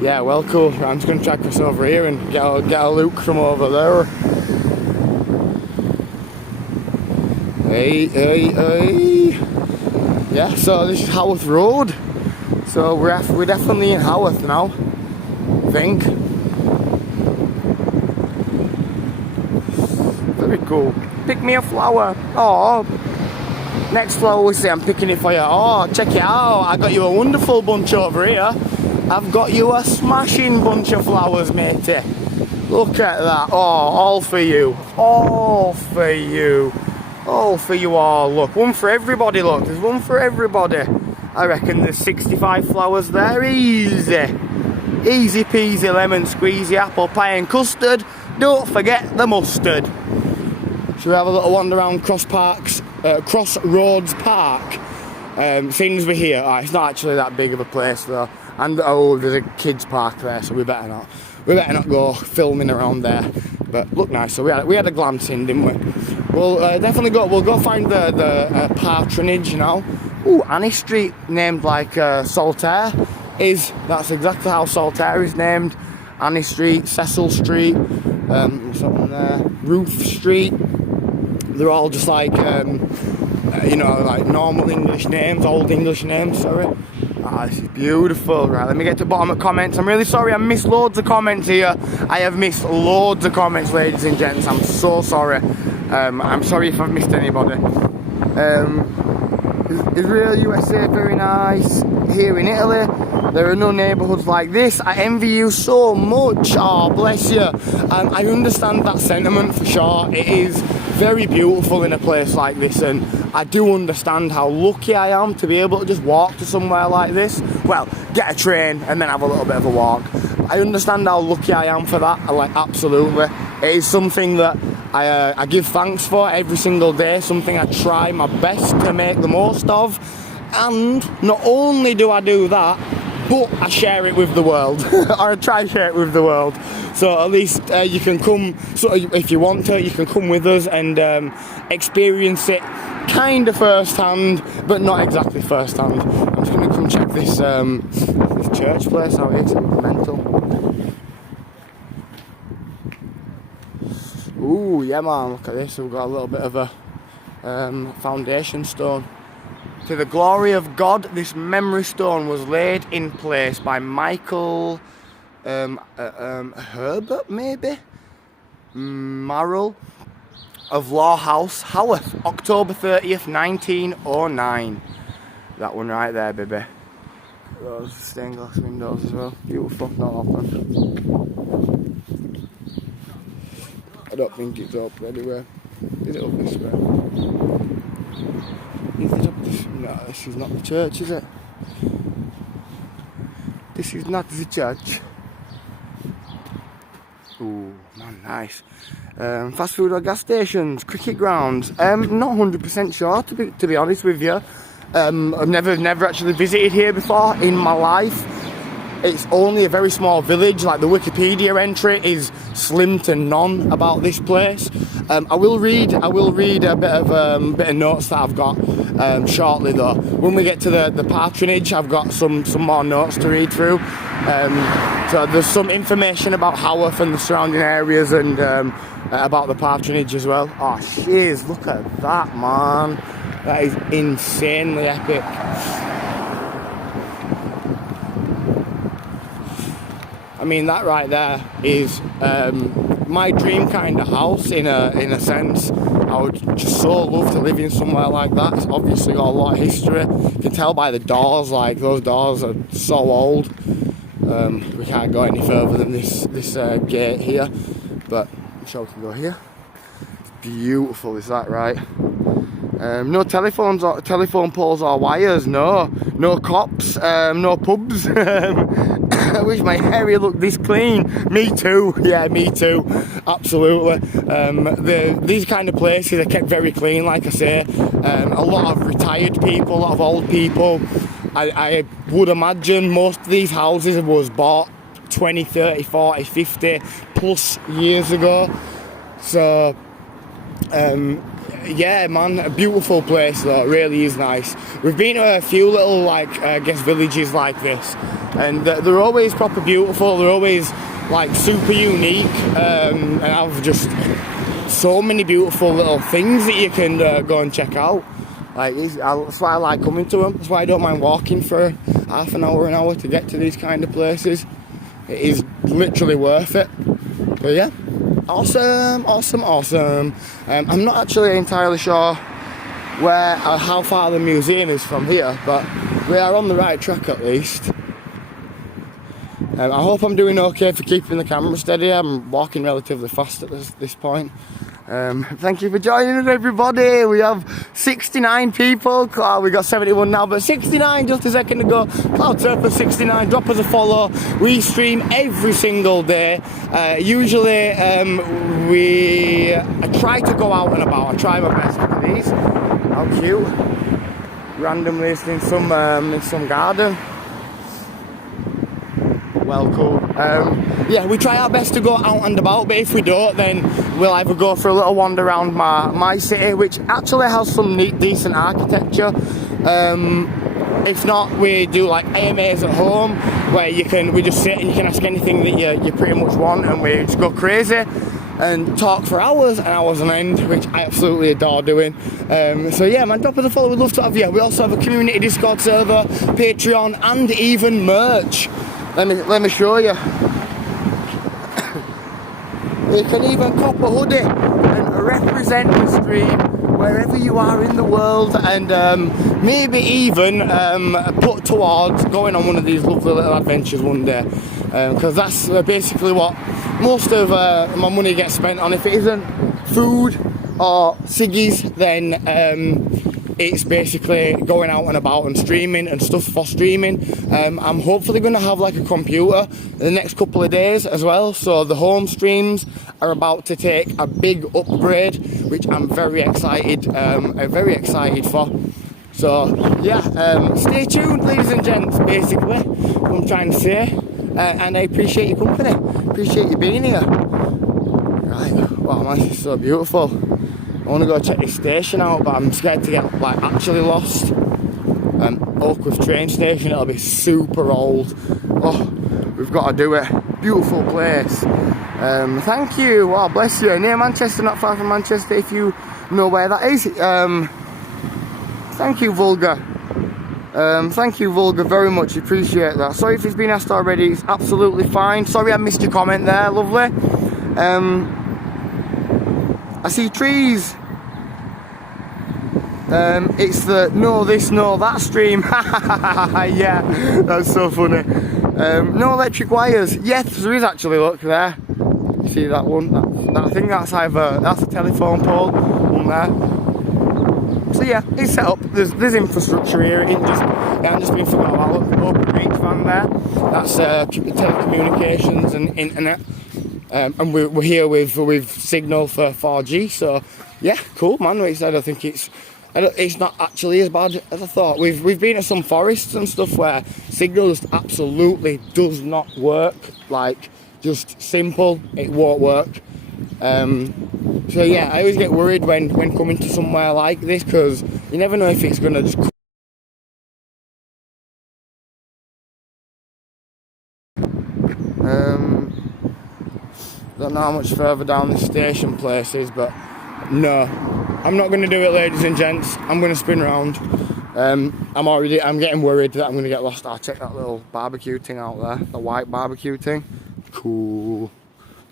Yeah, well, cool. I'm just going to track this over here and get a look from over there. Hey. Yeah, so this is Haworth Road. So we're definitely in Haworth now, I think. Very cool. Pick me a flower. Oh, next flower we say I'm picking it for you. Oh, check it out. I got you a wonderful bunch over here. I've got you a smashing bunch of flowers, matey. Look at that. Oh, all for you. All for you. All for you all. Look, one for everybody, look. There's one for everybody. I reckon there's 65 flowers there. Easy. Easy peasy lemon squeezy apple pie and custard. Don't forget the mustard. Should we have a little wander around Crossroads Park? Seeing as we're here, it's not actually that big of a place though. And oh, there's a kids park there, so we better not go filming around there. But look nice. So we had a glance in, didn't we? We'll definitely we'll go find the Parsonage now. Ooh, Annie Street, named like Saltaire is. That's exactly how Saltaire is named. Annie Street, Cecil Street, something there, Ruth Street. They're all just like you know, like normal English names, old English names. Sorry. This is beautiful. Right, let me get to the bottom of comments. I'm really sorry I missed loads of comments here. I have missed loads of comments, ladies and gents. I'm so sorry. I'm sorry if I've missed anybody. Israel, USA, very nice. Here in Italy, there are no neighbourhoods like this. I envy you so much. Oh, bless you. I understand that sentiment for sure. It is very beautiful in a place like this, and I do understand how lucky I am to be able to just walk to somewhere like this. Well, get a train and then have a little bit of a walk. I understand how lucky I am for that. Absolutely. It is something that I give thanks for every single day, something I try my best to make the most of. And not only do I do that, but I share it with the world, or I try to share it with the world. So at least you can come, so if you want to, you can come with us and experience it kind of first hand, but not exactly first hand. I'm just going to come check this church place out here. It's mental. Ooh, yeah man, look at this. We've got a little bit of a foundation stone. To the glory of God, this memory stone was laid in place by Michael Herbert, maybe? Marrell of Law House, Haworth, October 30th, 1909. That one right there, baby. Those stained glass windows as well. Beautiful, not open. I don't think it's up anywhere. Is it up this way? Is it up this? No, this is not the church, is it? This is not the church. Ooh, man, nice. Fast food or gas stations, cricket grounds. Not 100% sure, to be honest with you. I've never actually visited here before in my life. It's only a very small village. Like the Wikipedia entry is slim to none about this place. I will read a bit of notes that I've got shortly though. When we get to the Parsonage, I've got some more notes to read through. So there's some information about Haworth and the surrounding areas, and about the Parsonage as well. Oh jeez, look at that, man. That is insanely epic. I mean, that right there is my dream kind of house in a sense. I would just so love to live in somewhere like that. It's obviously got a lot of history. You can tell by the doors, like those doors are so old. We can't go any further than this gate here, but I'm sure we can go here. It's beautiful, is that right? No telephone poles or wires, no cops, no pubs. I wish my area looked this clean. Me too, yeah, me too, absolutely. These kind of places are kept very clean, like I say. A lot of retired people, a lot of old people. I would imagine most of these houses was bought 20, 30, 40, 50 plus years ago. So, yeah, man, a beautiful place though. It really is nice. We've been to a few little, I guess, villages like this, and they're always proper beautiful. They're always like super unique, and have just so many beautiful little things that you can go and check out. Like that's why I like coming to them. That's why I don't mind walking for half an hour to get to these kind of places. It is literally worth it. But yeah. Awesome. I'm not actually entirely sure where or how far the museum is from here, but we are on the right track at least. I hope I'm doing okay for keeping the camera steady. I'm walking relatively fast at this point. Thank you for joining us, everybody. We have 69 people. Oh, we got 71 now, but 69 just a second ago. Cloud Surfer 69. Drop us a follow. We stream every single day. Usually, I try to go out and about. I try my best. Look at these. How cute. Randomly in some garden. Well, cool. Yeah, we try our best to go out and about, but if we don't, then we'll either go for a little wander around my city, which actually has some neat, decent architecture. If not, we do like AMAs at home, where we just sit and you can ask anything that you pretty much want, and we just go crazy and talk for hours and hours on end, which I absolutely adore doing. So yeah, man, drop us a follow. We'd love to have you. We also have a community Discord server, Patreon, and even merch. Let me show you. You can even cop a hoodie and represent the stream wherever you are in the world, and maybe even put towards going on one of these lovely little adventures one day, because that's basically what most of my money gets spent on. If it isn't food or ciggies, then it's basically going out and about and streaming and stuff for streaming. I'm hopefully going to have like a computer in the next couple of days as well, so the home streams are about to take a big upgrade, which I'm very excited for. So yeah, stay tuned, ladies and gents, basically what I'm trying to say. And I appreciate your company, appreciate you being here. Right, wow man, this is so beautiful. I want to go check this station out, but I'm scared to get like actually lost. Oakworth train station, it'll be super old. Oh, we've got to do it. Beautiful place. Thank you. Wow, bless you. Near Manchester, not far from Manchester, if you know where that is. Thank you, Vulgar. Thank you, Vulgar, very much. Appreciate that. Sorry if it's been asked already. It's absolutely fine. Sorry I missed your comment there. Lovely. I see trees. It's the no this, no that stream. Yeah, that's so funny. No electric wires. Yes, there is actually. Look there. You see that one? I think that's a telephone pole. One there. So yeah, it's set up. There's infrastructure here. It ain't just been forgotten about. Look, open reach van there. That's telecommunications and internet. And we're here with signal for 4G, so yeah, cool man. I don't think it's not actually as bad as I thought. We've been at some forests and stuff where signal just absolutely does not work, like just simple, it won't work. So yeah, I always get worried when coming to somewhere like this, because you never know if it's gonna just don't know how much further down this station place is, but no, I'm not going to do it, ladies and gents. I'm going to spin round. I'm getting worried that I'm going to get lost. I'll check that little barbecue thing out there, the white barbecue thing. Cool.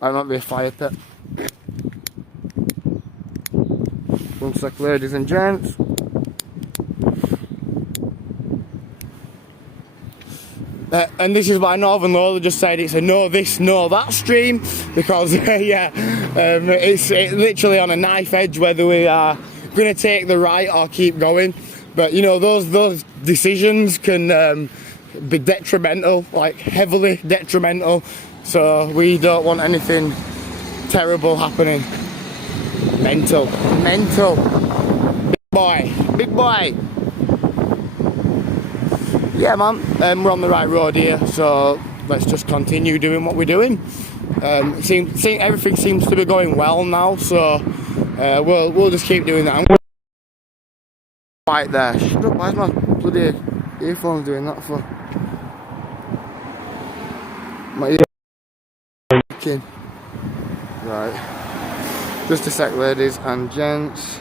That might be a fire pit. One sec, ladies and gents. And this is why Northern Lola just said it's a no this, no that stream, because yeah, it's literally on a knife edge whether we are going to take the right or keep going. But you know, those decisions can be detrimental, like heavily detrimental. So we don't want anything terrible happening. Mental. Big boy. Yeah man, we're on the right road here, so let's just continue doing what we're doing. Everything seems to be going well now, so we'll just keep doing that. Right there, shut up, why's my bloody earphones doing that for? My ear. Right, just a sec ladies and gents.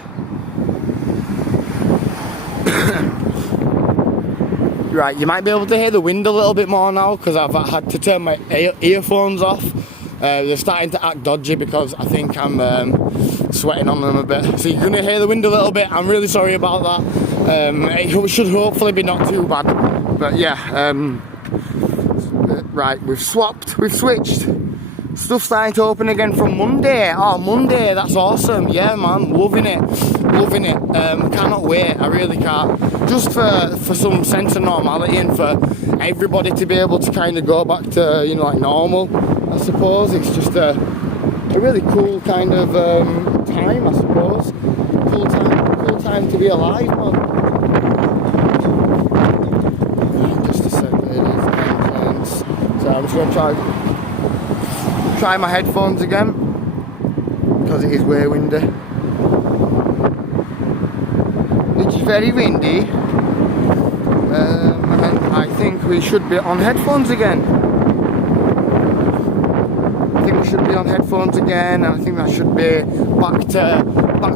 Right, you might be able to hear the wind a little bit more now because I've had to turn my earphones off. They're starting to act dodgy because I think I'm sweating on them a bit. So you're going to hear the wind a little bit. I'm really sorry about that. It should hopefully be not too bad. But yeah, right, we've switched. stuff starting to open again from Monday. Oh, Monday, that's awesome. Yeah, man, loving it. Cannot wait, I really can't. Just for some sense of normality and for everybody to be able to kind of go back to, you know, like normal, I suppose. It's just a really cool kind of time, I suppose. Cool time to be alive, man. Just a sec, ladies and gents. So I'm just going to try my headphones again, because it is way windy. It is very windy, and I think we should be on headphones again. And I think that should be back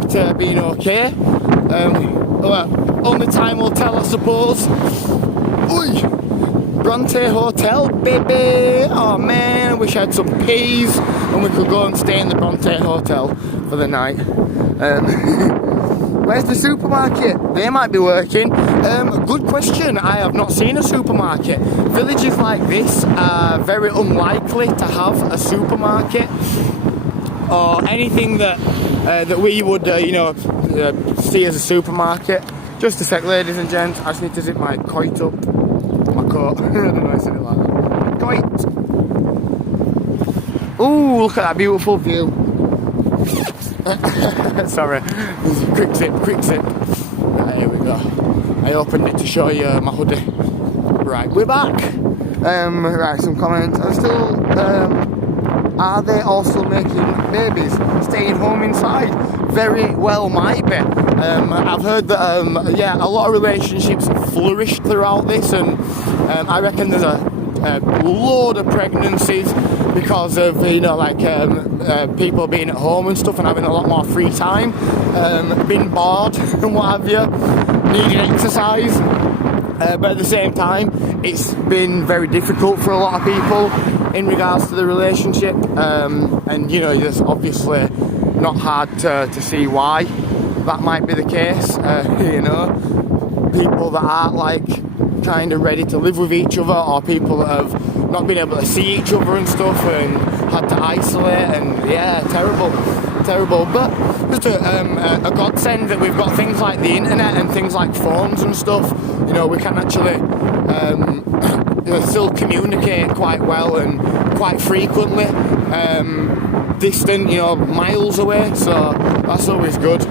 to being okay. Well, only time will tell, I suppose. Oi! Bronte Hotel, baby! Oh man, I wish I had some peas and we could go and stay in the Bronte Hotel for the night. Where's the supermarket? They might be working. Good question. I have not seen a supermarket. Villages like this are very unlikely to have a supermarket or anything that we would, see as a supermarket. Just a sec, ladies and gents. I just need to zip my coat up. My coat. I don't know how I said it like that. Coat. Ooh, look at that beautiful view. Sorry, quick zip. Right, here we go. I opened it to show you my hoodie. Right, we're back. Right, some comments. Are they also making babies? Staying home inside? Very well might be. I've heard that, a lot of relationships flourished throughout this, and I reckon there's a load of pregnancies because of, people being at home and stuff and having a lot more free time, being bored and what have you, needing exercise. But at the same time, it's been very difficult for a lot of people in regards to the relationship, and it's obviously not hard to see why that might be the case. People that aren't kind of ready to live with each other, or people that have not been able to see each other and stuff and had to isolate, and terrible, but just a godsend that we've got things like the internet and things like phones and stuff. We can actually still communicate quite well and quite frequently, distant, miles away, so that's always good.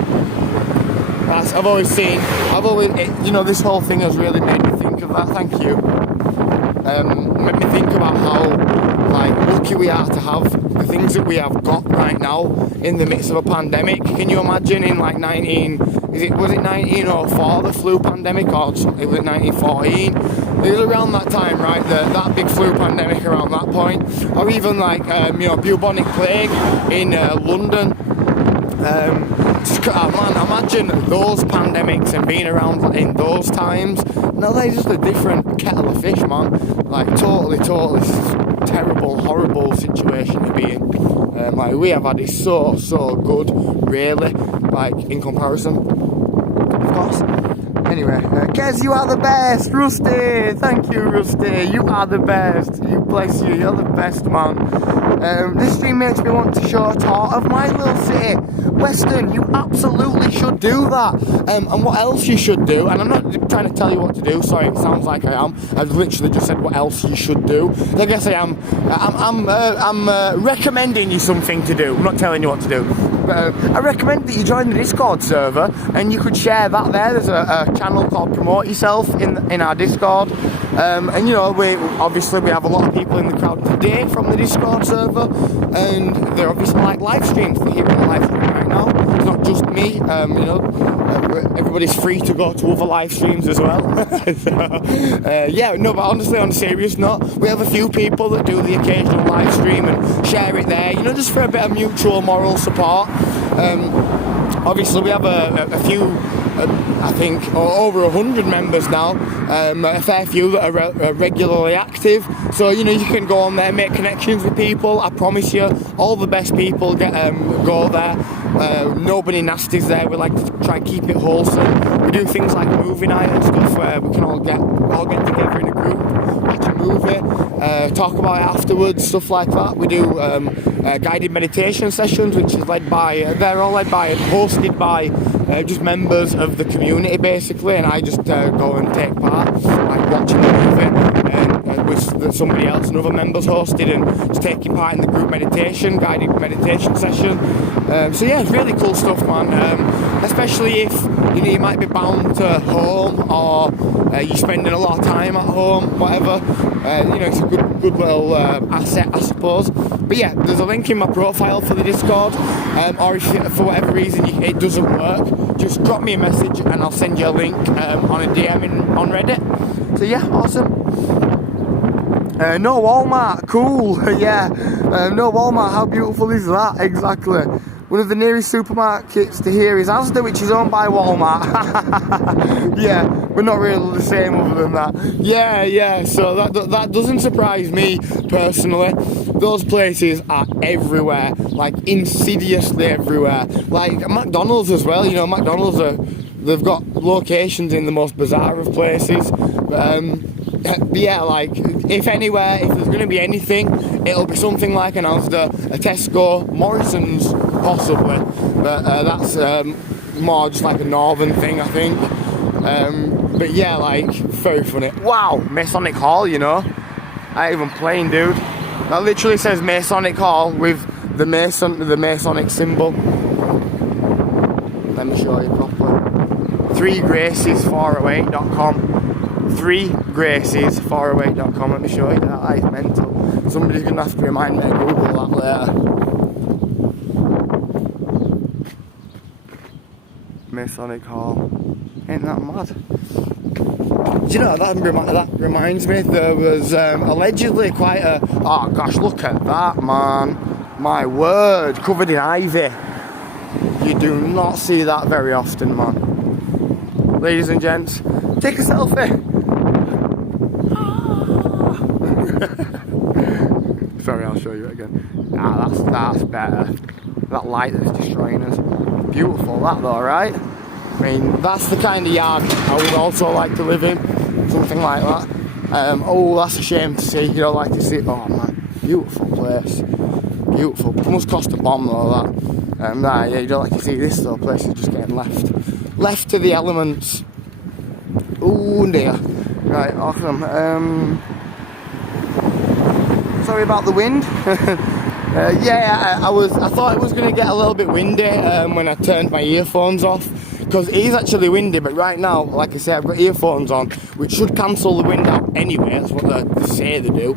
This whole thing has really made me think of that. Thank you. Made me think about how lucky we are to have the things that we have got right now in the midst of a pandemic. Can you imagine in was it 1904 the flu pandemic, or was it 1914? It was around that time, right? That big flu pandemic around that point, or even bubonic plague in London. Imagine those pandemics and being around in those times. Now that's just a different kettle of fish, man. Totally terrible, horrible situation to be in. We have had it so good, really, in comparison, of course. Anyway, Kez, you are the best. Rusty, thank you, Rusty. You are the best. You bless you. You're the best, man. This stream makes me want to show a tour of my little city, Weston. You absolutely should do that. And what else you should do, and I'm not trying to tell you what to do, sorry, it sounds like I am. I've literally just said what else you should do. I guess I am. I'm recommending you something to do. I'm not telling you what to do. I recommend that you join the Discord server, and you could share that there. There's a channel called Promote Yourself in our Discord, and we have a lot of people in the crowd today from the Discord server, and they're obviously live streams. They're here on the live stream right now. It's not just me. Everybody's free to go to other live streams as well. But honestly, on a serious note, we have a few people that do the occasional live stream and share it there, just for a bit of mutual moral support. Obviously, we have a few, I think, over 100 members now, a fair few that are regularly active. So, you can go on there, make connections with people. I promise you, all the best people go there. Nobody nasty's there. We like to try and keep it wholesome. We do things like movie night and stuff where we can all get together in a group, watch a movie. talk about it afterwards, stuff like that. We do guided meditation sessions, which is led by, they're all led by and hosted by just members of the community basically, and I just go and take part, like watching the movie with somebody else and other members hosted, and just taking part in the group meditation, guided meditation session. So yeah, it's really cool stuff, man. Especially if you might be bound to home, or you're spending a lot of time at home, whatever. It's a good little asset, I suppose. But yeah, there's a link in my profile for the Discord, or if for whatever reason it doesn't work, just drop me a message and I'll send you a link on a DM on Reddit. So yeah, awesome. No Walmart, cool. Yeah, no Walmart, how beautiful is that? Exactly. One of the nearest supermarkets to here is Asda, which is owned by Walmart. Yeah, we're not really the same other than that. Yeah, so that doesn't surprise me personally. Those places are everywhere, like insidiously everywhere. Like McDonald's as well, McDonald's they've got locations in the most bizarre of places. But yeah, like if there's going to be anything, it'll be something like an Asda, a Tesco, Morrison's possibly, but that's more just like a northern thing, I think. But yeah, like very funny. Wow, Masonic Hall, I ain't even playing, dude. That literally says Masonic Hall with the Masonic symbol. Let me show you properly. 3graces408.com. 3graces408.com. Let me show you that. That is mental. Somebody's gonna have to remind me to Google that later. Masonic Hall. Ain't that mad? Do you know, that reminds me, there was allegedly quite a... Oh gosh, look at that, man. My word, covered in ivy. You do not see that very often, man. Ladies and gents, take a selfie. Sorry, I'll show you it again. That's better. That light that's destroying us. Beautiful, that though, right? I mean, that's the kind of yard I would also like to live in. Something like that. Oh, that's a shame to see. You don't like to see it. Oh man, beautiful place. Beautiful. It must cost a bomb though, that. Nah, yeah, you don't like to see this though. Place is just getting left to the elements. Oh dear. Right, awesome. Sorry about the wind. Yeah, I thought it was going to get a little bit windy when I turned my earphones off, because it is actually windy, but right now, like I said, I've got earphones on, which should cancel the wind out anyway. That's what they say they do.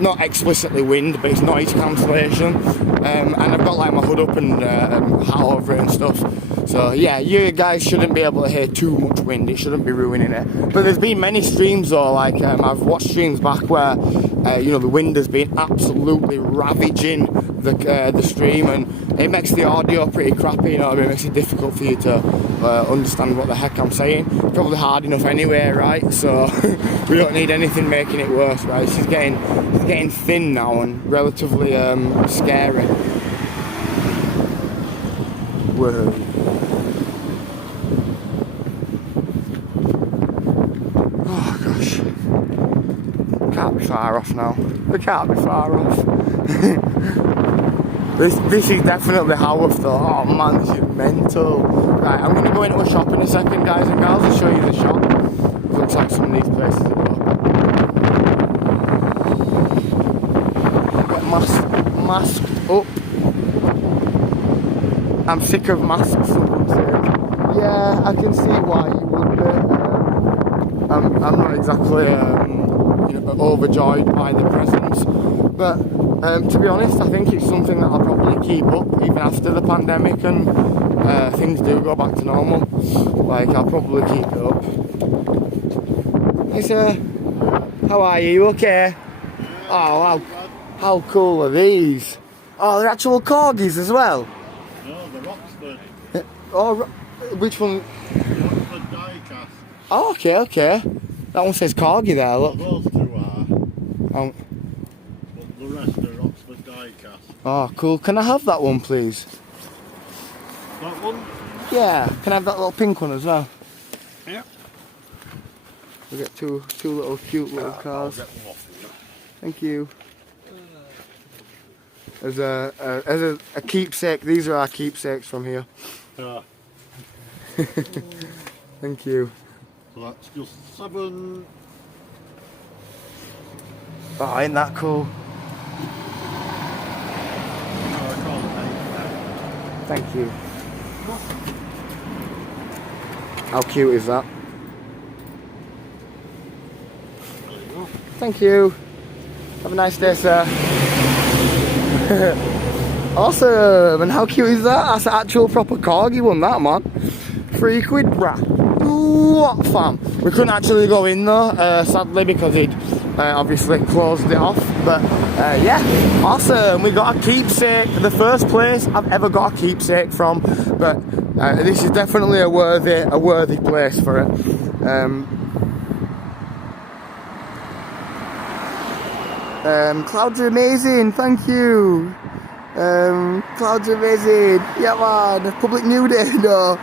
Not explicitly wind, but it's noise cancellation. And I've got like my hood up and hat over it and stuff. So yeah, you guys shouldn't be able to hear too much wind. It shouldn't be ruining it. But there's been many streams though, like I've watched streams back where the wind has been absolutely ravaging the stream, and it makes the audio pretty crappy. It makes it difficult for you to understand what the heck I'm saying. It's probably hard enough anyway, right? So we don't need anything making it worse, right? She's getting thin now and relatively scary. Whoa. Oh gosh. Can't be far off now. We can't be far off. This is definitely Haworth though. Oh man, this is mental. Right, I'm going to go into a shop in a second, guys and girls, and show you the shop. It looks like some of these places are open. Get masked up. I'm sick of masks, someone said. Yeah, I can see why you would be. I'm not exactly overjoyed by the presents, but to be honest, I think it's something that I'll probably keep up even after the pandemic and things do go back to normal. Like, I'll probably keep it up. Hey sir, how are you? You okay? Oh, how cool are these? Oh, they're actual corgis as well? No, they're Oxford. Oh, which one? The Oxford die-cast. Oh, okay. That one says corgi there, look. Those two are. Oh. But the rest are Oxford die-cast. Oh, cool. Can I have that one, please? That one? Yeah. Can I have that little pink one as well? Yeah. We get two little cute little cars. I'll get them off Thank you. As a keepsake, these are our keepsakes from here. Yeah. Thank you. So that's just 7. Oh, ain't that cool? I call it 8. Thank you. How cute is that? There you go. Thank you. Have a nice day, sir. Awesome. And how cute is that? That's an actual proper corgi one, that, man. £3, bruh. What, fam? We couldn't actually go in though, sadly, because he'd obviously closed it off. But yeah, awesome. We got a keepsake. The first place I've ever got a keepsake from. But this is definitely a worthy place for it. Clouds are amazing, thank you. Clouds are amazing. Yeah, man. Public New Day, no.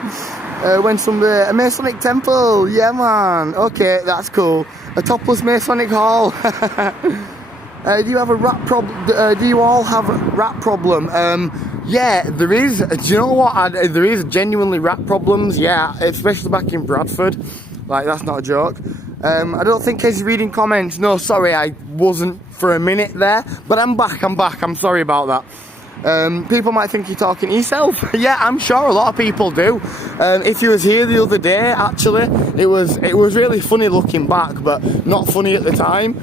Went someday. A Masonic temple. Yeah, man. Okay, that's cool. A topless Masonic hall. Do you have a rat problem? Do you all have a rat problem? Yeah, there is. Do you know what? There is genuinely rat problems. Yeah, especially back in Bradford. Like, that's not a joke. I don't think Casey's reading comments. No, sorry, I wasn't for a minute there. But I'm back. I'm sorry about that. People might think you're talking to yourself. Yeah, I'm sure a lot of people do. If you was here the other day, actually, it was really funny looking back, but not funny at the time,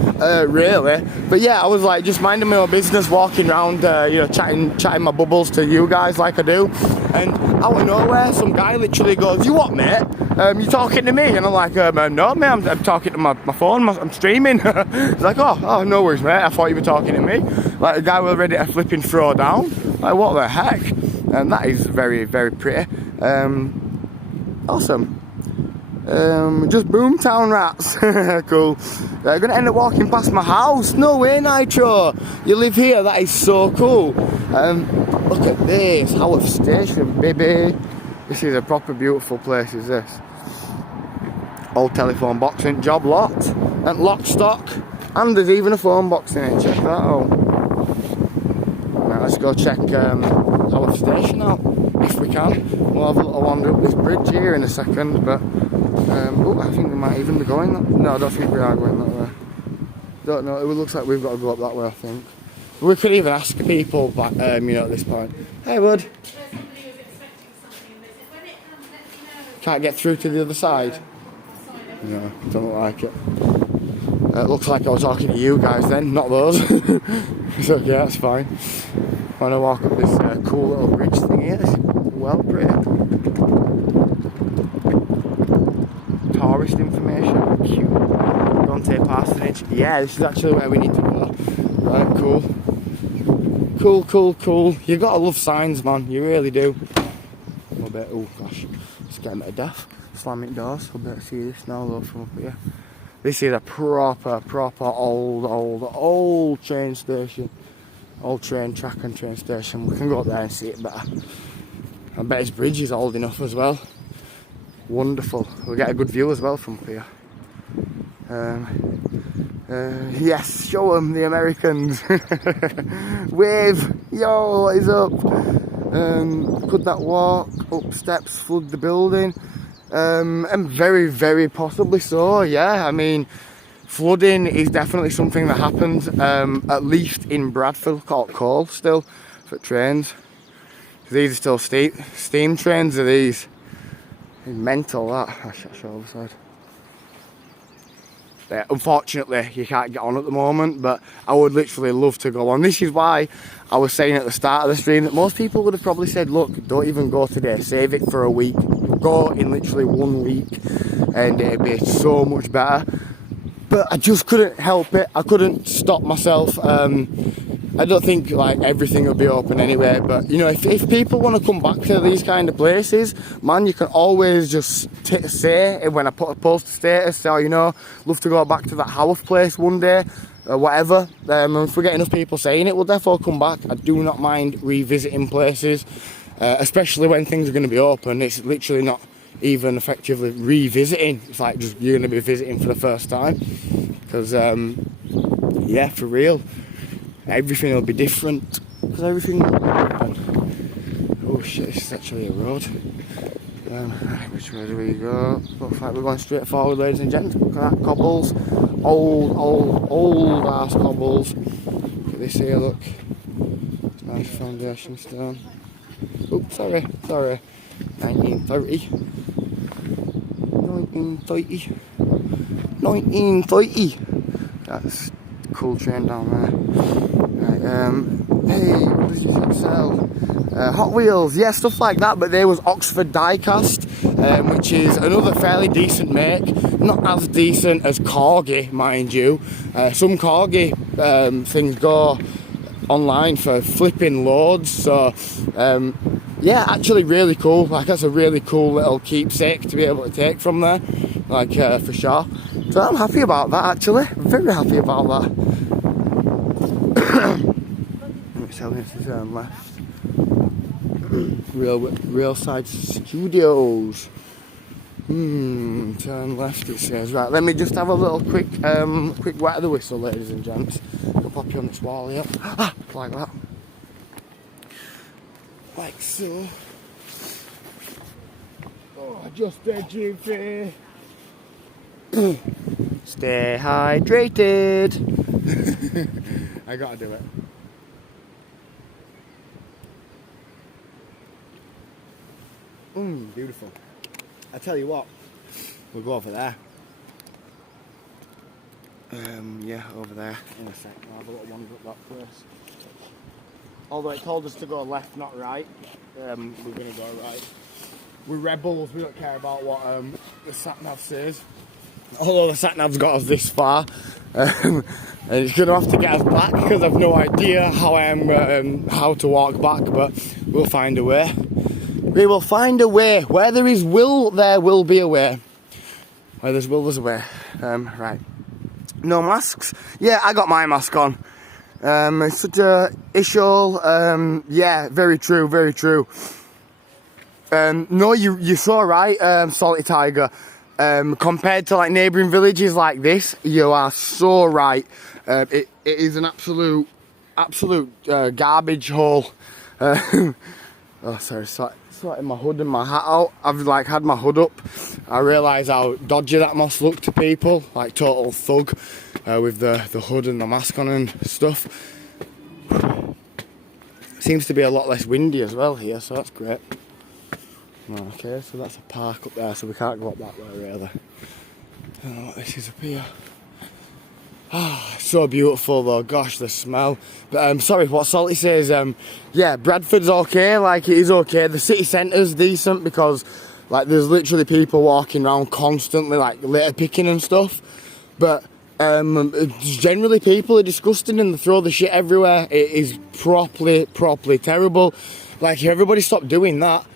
really. But yeah, I was like just minding my own business, walking around, you know, chatting my bubbles to you guys like I do. And out of nowhere, some guy literally goes, "You what, mate? You talking to me?" And I'm like, "No, mate, I'm talking to my phone. I'm streaming." He's like, "Oh, no worries, mate. I thought you were talking to me." Like the guy was ready to flipping throw down. Like, what the heck? And that is very, very pretty. Awesome. Just boomtown rats. Cool. They're gonna end up walking past my house. No way, Nitro. You live here. That is so cool. Look at this. Haworth Station, baby. This is a proper beautiful place, is this. Old telephone box in job lot. And lock stock. And there's even a phone box in it. Check that out. Right, let's go check Haworth Station out. If we can. We'll have a little wander up this bridge here in a second, but oh, I think we might even be going that. No, I don't think we are going that way. Don't know, it looks like we've got to go up that way, I think. We could even ask people back, you know, at this point. Hey, bud. Somebody was expecting something and they said, when it comes, let me know. Can't get through to the other side? No, don't look like it. It looks like I was talking to you guys then, not those. It's okay, that's fine. I'm gonna walk up this cool little bridge thing here. It's well pretty. Tourist information, cute. Bronte Parsonage. Yeah, this is actually where we need to go. Right, cool. Cool. You gotta love signs, man. You really do. A little bit. Oh gosh, it's getting a bit of death. Slamming doors. I'll better see this now though from up here. This is a proper old train station. Old train track and train station. We can go up there and see it better. I bet his bridge is old enough as well. Wonderful. We'll get a good view as well from up here. Yes, show them the Americans. Wave. Yo, what is up? Could that walk up steps flood the building? And very, very possibly so, yeah. I mean, flooding is definitely something that happens, at least in Bradford, called Cole still, for trains. These are still steam trains, are these? It's mental, that. I should show the side. Yeah, unfortunately, you can't get on at the moment, but I would literally love to go on. This is why I was saying at the start of the stream that most people would have probably said, look, don't even go today, save it for a week. Go in literally 1 week and it'd be so much better. But I just couldn't help it. I couldn't stop myself. I don't think like everything will be open anyway, but you know, if people want to come back to these kind of places, man, you can always just say when I put a post status, say, oh, you know, love to go back to that Haworth place one day, or whatever. And if we get enough people saying it, we'll definitely come back. I do not mind revisiting places, especially when things are going to be open. It's literally not even effectively revisiting. It's like just you're going to be visiting for the first time, because yeah, for real, everything will be different because everything will be open. Oh shit, this is actually a road. Right, which way do we go? Looks like we're going straight forward, ladies and gents. Look at that, cobbles, old ass cobbles. Look at this here, look. Nice foundation stone. Oops, sorry. 1930. That's a cool train down there. Right, hey, what did you sell? Hot Wheels, yeah, stuff like that, but there was Oxford Diecast, which is another fairly decent make. Not as decent as Corgi, mind you. Some Corgi things go online for flipping loads, so yeah, actually really cool. Like, that's a really cool little keepsake to be able to take from there, like, for sure. So I'm happy about that, actually. Very happy about that. Let me tell you, this is left. Real Side Studios. Turn left, it says. Right, let me just have a little quick wet of the whistle, ladies and gents. I'll pop you on this wall here. Like that. Like so. Oh, just a jiffy. Stay hydrated. I gotta do it. Beautiful. I tell you what, we'll go over there. Yeah, over there in a sec. I'll have a little wander up that place. Although it told us to go left, not right. We're gonna go right. We're rebels. We don't care about what the sat nav says. Although the sat nav's got us this far, and it's gonna have to get us back because I've no idea how how to walk back. But we'll find a way. We will find a way. Where there is will, there will be a way. Where there's will, there's a way. Right. No masks. Yeah, I got my mask on. It's such a issue. Yeah, very true, very true. No, you're so right, Salty Tiger. Compared to like neighbouring villages like this, you are so right. It is an absolute garbage hole. Oh, sorry, sorting my hood and my hat out. I've like had my hood up. I realise how dodgy that must look to people, like total thug, with the hood and the mask on and stuff. Seems to be a lot less windy as well here, so that's great. Okay, so that's a park up there, so we can't go up that way really. I don't know what this is up here. Ah, so beautiful though, gosh, the smell. But sorry, what Salty says, yeah, Bradford's okay, like it is okay. The city centre's decent because like there's literally people walking around constantly, like litter picking and stuff. But generally people are disgusting and they throw the shit everywhere. It is properly terrible. Like if everybody stopped doing that,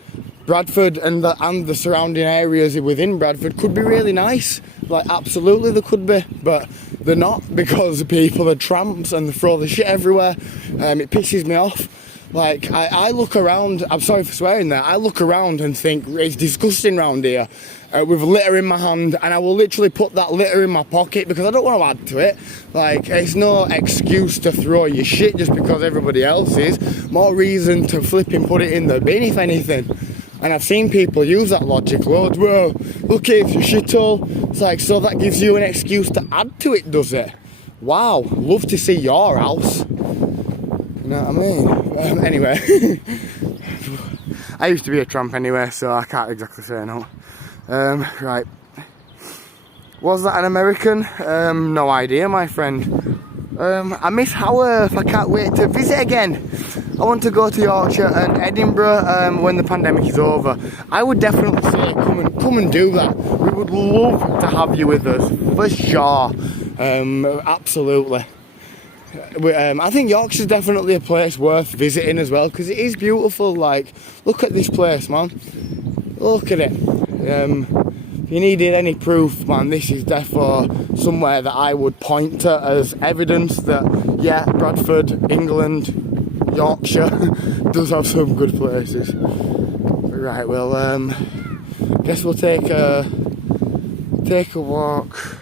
Bradford and the surrounding areas within Bradford could be really nice. Like absolutely they could be, but they're not because the people are tramps and they throw the shit everywhere. It pisses me off. Like I look around, I'm sorry for swearing there, I look around and think it's disgusting around here with litter in my hand, and I will literally put that litter in my pocket because I don't want to add to it. Like it's no excuse to throw your shit just because everybody else is. More reason to flipping put it in the bin if anything. And I've seen people use that logic loads. Well, look, it's a shithole. It's like, so that gives you an excuse to add to it, does it? Wow, love to see your house. You know what I mean? Anyway, I used to be a tramp anyway, so I can't exactly say no. Right. Was that an American? No idea, my friend. I miss Haworth. I can't wait to visit again. I want to go to Yorkshire and Edinburgh when the pandemic is over. I would definitely say come and do that. We would love to have you with us, for sure. Absolutely. I think Yorkshire's definitely a place worth visiting as well because it is beautiful. Like, look at this place, man. Look at it. If you needed any proof, man, this is defo somewhere that I would point to as evidence that, yeah, Bradford, England, Yorkshire does have some good places. Right, well, guess we'll take a walk.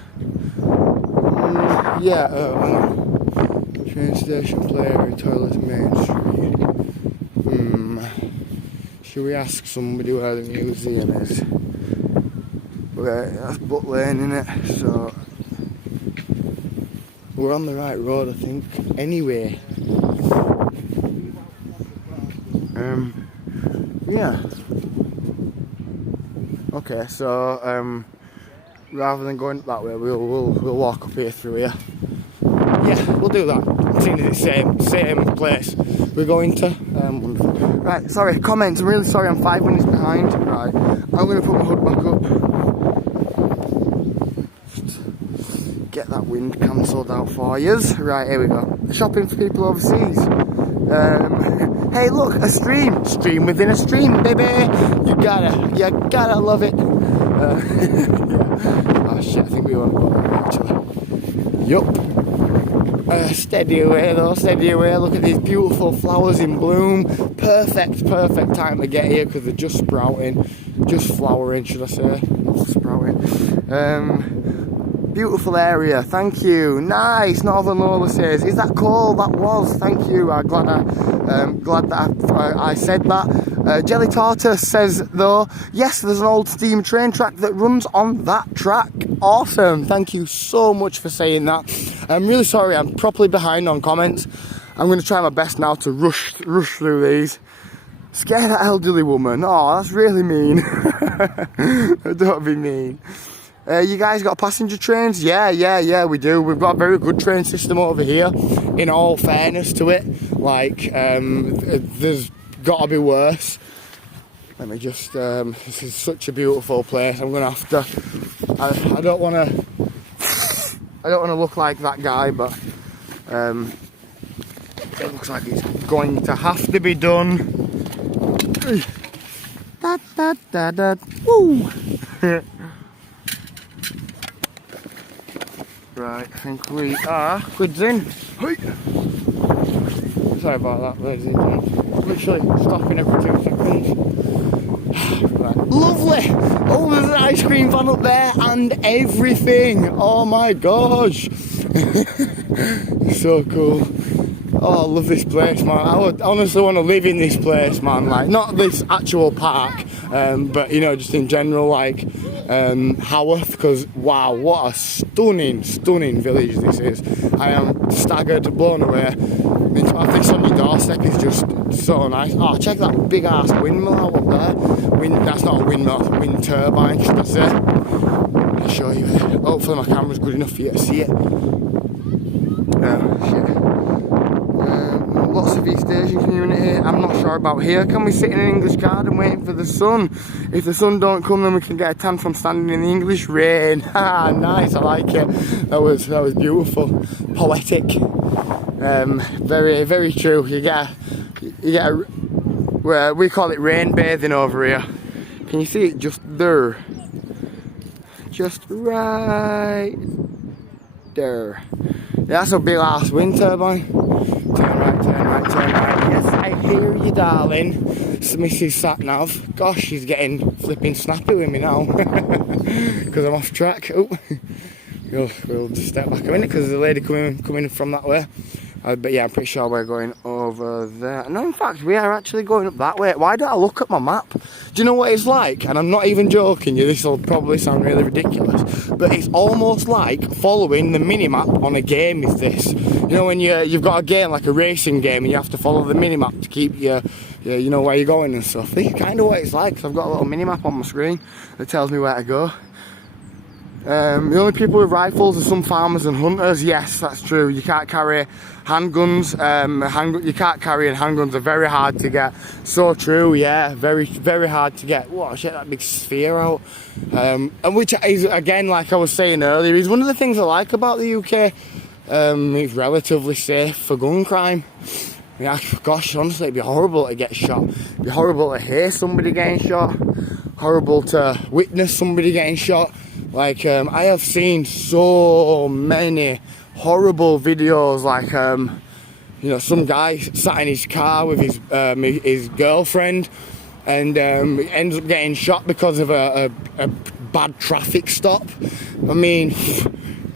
Yeah, hang on. Train station, play area, toilets, main street. Should we ask somebody where the museum is? Right, that's Butt Lane, innit? So we're on the right road, I think. Anyway. Yeah. Okay, so rather than going that way, we'll walk up here through here. Yeah, we'll do that. Seeing as it's same place we're going to. Wonderful. Right, sorry, comments. I'm really sorry. I'm 5 minutes behind. Right, I'm gonna put my hood back up. Just get that wind cancelled out for yous. Right, here we go. Shopping for people overseas. Hey, look, a stream. Stream within a stream, baby. You gotta love it. Yeah. Oh shit, I think we want to go there actually. Yup. Steady away though, steady away. Look at these beautiful flowers in bloom. Perfect time to get here because they're just sprouting. Just flowering, should I say. Not sprouting. Beautiful area, thank you. Nice, Northern Lola says. Is that cold? That was, thank you. I'm glad that I said that. Jelly Tortoise says though, yes, there's an old steam train track that runs on that track. Awesome, thank you so much for saying that. I'm really sorry, I'm properly behind on comments. I'm going to try my best now to rush through these. Scare that elderly woman. Oh, that's really mean. Don't be mean. You guys got passenger trains? Yeah, we do. We've got a very good train system over here, in all fairness to it. Like, there's got to be worse. Let me just, this is such a beautiful place. I'm going to have to, I don't want to look like that guy, but it looks like it's going to have to be done. Woo! Right, I think we are quids in. Sorry about that, ladies and gentlemen. Literally stopping every 2 seconds. Right. Lovely! Oh, there's an ice cream van up there and everything! Oh my gosh! So cool. Oh, I love this place, man. I would honestly want to live in this place, man. Like, not this actual park, but you know, just in general, like Haworth, because wow, what a stunning village this is. I am staggered, blown away. I mean, to have this on your doorstep is just so nice. Oh, check that big ass windmill out up there. That's not a windmill, that's a wind turbine, should I say. I'll show you it. Hopefully my camera's good enough for you to see it. Shit. Lots of East Asian community. I'm not sure about here. Can we sit in an English garden waiting for the sun? If the sun don't come, then we can get a tan from standing in the English rain. Ha, nice, I like it. That was beautiful. Poetic. Very true. You get we call it rain bathing over here. Can you see it just there? Just right there. Yeah, that's a big ass wind turbine. Turn right. Yes, I hear you, darling. It's Mrs. Satnav. Gosh, she's getting flipping snappy with me now. Because I'm off track. Oh. We'll just step back a minute because there's a lady coming from that way. But yeah, I'm pretty sure we're going over there. No, in fact, we are actually going up that way. Why don't I look at my map? Do you know what it's like? And I'm not even joking you, this will probably sound really ridiculous, but it's almost like following the mini-map on a game is this. You know when you've got a game, like a racing game, and you have to follow the mini-map to keep you know where you're going and stuff. This is kind of what it's like, because I've got a little mini-map on my screen that tells me where to go. The only people with rifles are some farmers and hunters. Yes, that's true. You can't carry handguns. You can't carry, and handguns are very hard to get. So true, yeah, very hard to get. Whoa, check that big sphere out. And which is, again, like I was saying earlier, is one of the things I like about the UK. It's relatively safe for gun crime. Yeah, gosh, honestly, it'd be horrible to get shot. It'd be horrible to hear somebody getting shot. Horrible to witness somebody getting shot. Like, I have seen so many horrible videos, like, you know, some guy sat in his car with his girlfriend and ends up getting shot because of a bad traffic stop. I mean,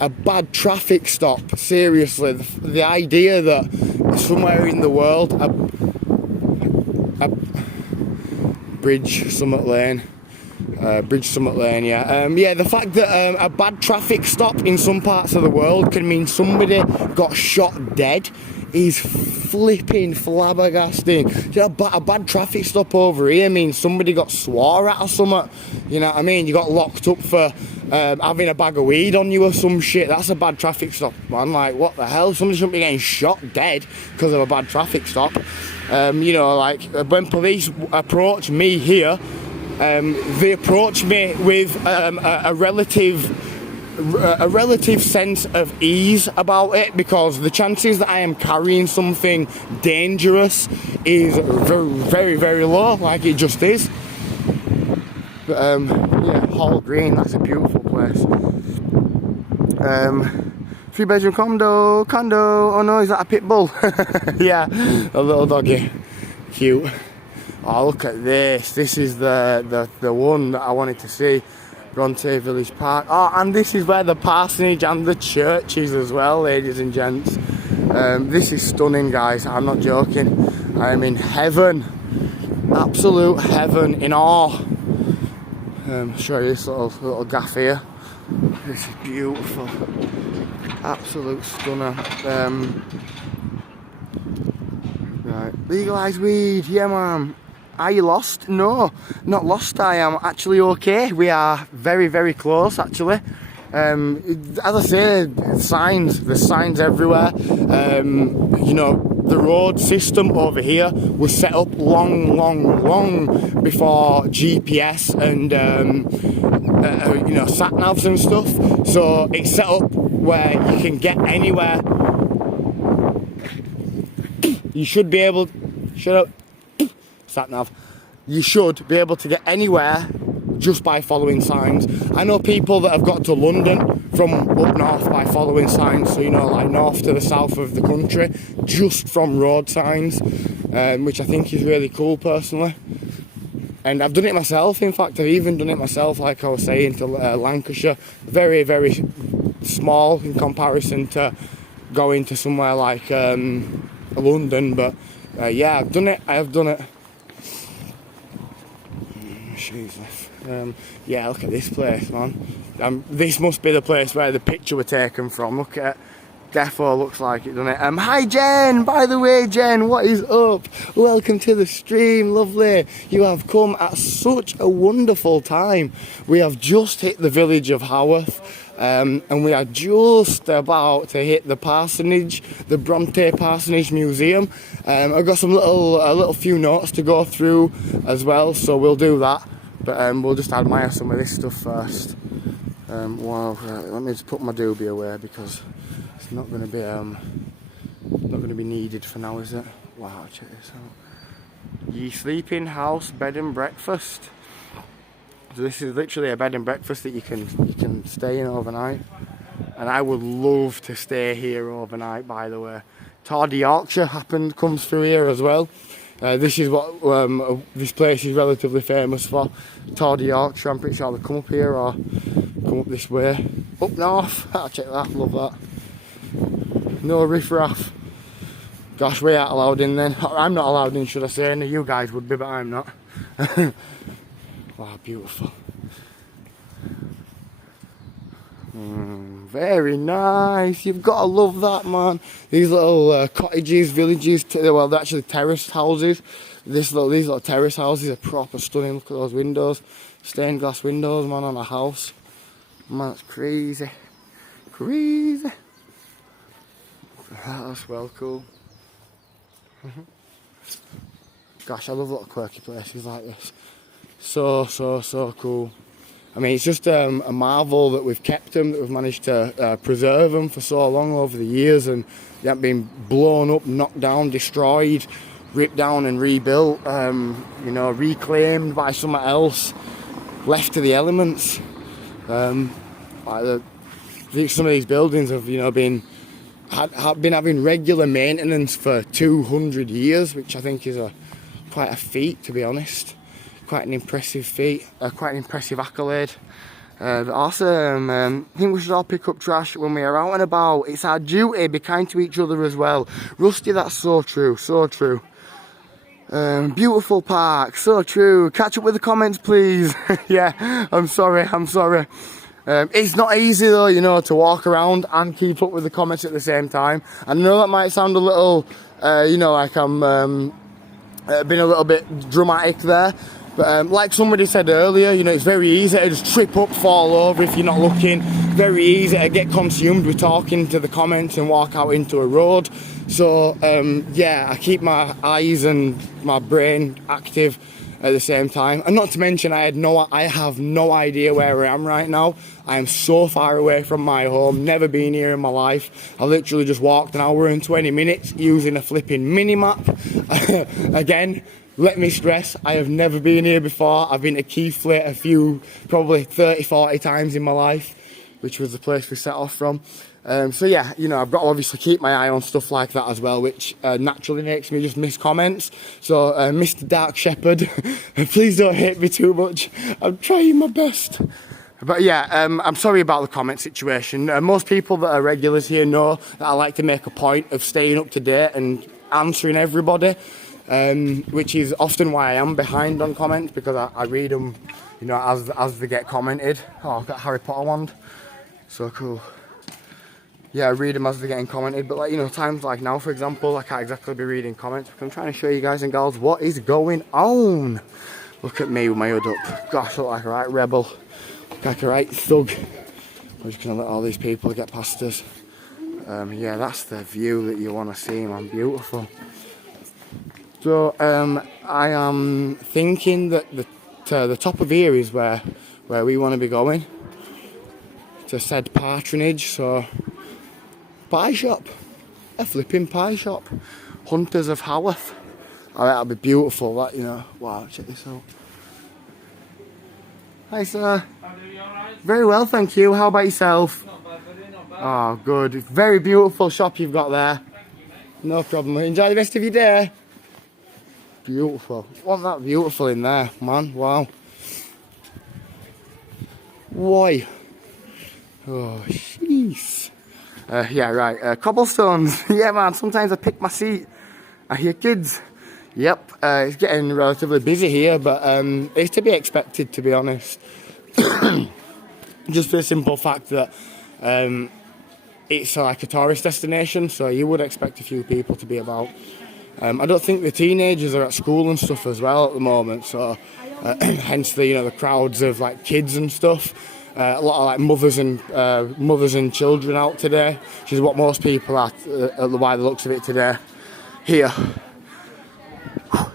a bad traffic stop. Seriously, the idea that somewhere in the world a Bridge Summit Lane, yeah. Yeah, the fact that a bad traffic stop in some parts of the world can mean somebody got shot dead is flipping flabbergasting. You know, a bad traffic stop over here means somebody got swore at or something. You know what I mean? You got locked up for having a bag of weed on you or some shit. That's a bad traffic stop, man. Like, what the hell? Somebody shouldn't be getting shot dead because of a bad traffic stop. You know, like, when police approach me here, they approach me with a relative sense of ease about it, because the chances that I am carrying something dangerous is very, very, very low, like it just is. But yeah, Hall Green, that's a beautiful place. 3-bedroom condo, oh no, is that a pit bull? Yeah, a little doggy, cute. Oh, look at this. This is the one that I wanted to see. Bronte Village Park. Oh, and this is where the parsonage and the church is as well, ladies and gents. This is stunning, guys. I'm not joking. I am in heaven. Absolute heaven, in awe. Show you this little gaff here. This is beautiful. Absolute stunner. Right. Legalise weed. Yeah, man. Are you lost? No, not lost. I am actually okay. We are very, very close, actually. As I say, there's signs everywhere. You know, the road system over here was set up long before GPS and you know, sat navs and stuff. So it's set up where you can get anywhere. You should be able. Shut up. Sat-nav. You should be able to get anywhere just by following signs. I know people that have got to London from up north by following signs, so you know, like north to the south of the country, just from road signs, which I think is really cool personally. And I've done it myself. In fact, I've even done it myself, like I was saying, to Lancashire. Very, very small in comparison to going to somewhere like London, but yeah, I've done it. I have done it. Jesus. Yeah, look at this place, man. This must be the place where the picture were taken from. Look at it. Defo looks like it, doesn't it? Hi Jen! By the way, Jen, what is up? Welcome to the stream, lovely. You have come at such a wonderful time. We have just hit the village of Haworth. And we are just about to hit the parsonage, the Bronte Parsonage Museum. I've got some little few notes to go through as well, so we'll do that. But we'll just admire some of this stuff first. Wow, let me just put my doobie away because it's not going to be needed for now, is it? Wow, check this out. Ye sleeping house bed and breakfast. So this is literally a bed and breakfast that you can stay in overnight, and I would love to stay here overnight. By the way, Tardy Yorkshire comes through here as well. This is what this place is relatively famous for. Tardy Yorkshire. I'm pretty sure they come up here or come up this way, up north. I'll check that. Love that. No riffraff. Gosh, we aren't allowed in then. I'm not allowed in, should I say? No, you guys would be, but I'm not. Wow, beautiful. Very nice. You've got to love that, man. These little cottages, villages, well, they're actually terraced houses. These little terrace houses are proper stunning. Look at those windows. Stained glass windows, man, on a house. Man, that's crazy. Crazy. That's well cool. Gosh, I love little quirky places like this. So cool. I mean, it's just a marvel that we've kept them, that we've managed to preserve them for so long over the years, and they haven't been blown up, knocked down, destroyed, ripped down and rebuilt, you know, reclaimed by someone else, left to the elements. Like some of these buildings have, you know, been having regular maintenance for 200 years, which I think is quite a feat, to be honest. Quite an impressive feat, quite an impressive accolade. Awesome. I think we should all pick up trash when we are out and about. It's our duty. Be kind to each other as well. Rusty, that's so true. So true. Beautiful park. So true. Catch up with the comments, please. Yeah, I'm sorry. It's not easy though, you know, to walk around and keep up with the comments at the same time. I know that might sound a little, you know, like I'm being a little bit dramatic there. But like somebody said earlier, you know, it's very easy to just trip up, fall over if you're not looking. Very easy to get consumed with talking to the comments and walk out into a road. So, yeah, I keep my eyes and my brain active at the same time. And not to mention, I have no idea where I am right now. I am so far away from my home, never been here in my life. I literally just walked an hour and 20 minutes using a flipping mini-map. Again, let me stress, I have never been here before. I've been to Keighley a few, probably 30, 40 times in my life, which was the place we set off from. So yeah, you know, I've got to obviously keep my eye on stuff like that as well, which naturally makes me just miss comments. So Mr. Dark Shepherd, please don't hate me too much. I'm trying my best. But yeah, I'm sorry about the comment situation. Most people that are regulars here know that I like to make a point of staying up to date and answering everybody. Which is often why I am behind on comments, because I read them, you know, as they get commented. Oh, I've got a Harry Potter wand. So cool. Yeah, I read them as they're getting commented, but like, you know, times like now, for example, I can't exactly be reading comments, because I'm trying to show you guys and gals what is going on. Look at me with my hood up. Gosh, I look like a right rebel. Look like a right thug. We're just going to let all these people get past us. Yeah, that's the view that you want to see, man. Beautiful. So I am thinking that the top of here is where we want to be going, to said patronage. So pie shop, a flipping pie shop, Hunters of Haworth. Alright, that'll be beautiful. That, you know, wow, check this out. Hi sir. How are you, alright? Very well, thank you. How about yourself? Not bad, buddy, not bad. Oh, good. Very beautiful shop you've got there. Thank you, mate. No problem. Enjoy the rest of your day. Beautiful. Wasn't that beautiful in there, man? Wow. Why? Oh, jeez. Yeah, right. Cobblestones. Yeah, man. Sometimes I pick my seat. I hear kids. Yep. It's getting relatively busy here, but it's to be expected, to be honest. Just for the simple fact that it's like a tourist destination, so you would expect a few people to be about. I don't think the teenagers are at school and stuff as well at the moment, so hence the, you know, the crowds of like kids and stuff. A lot of like mothers and children out today, which is what most people are by the looks of it today. Here,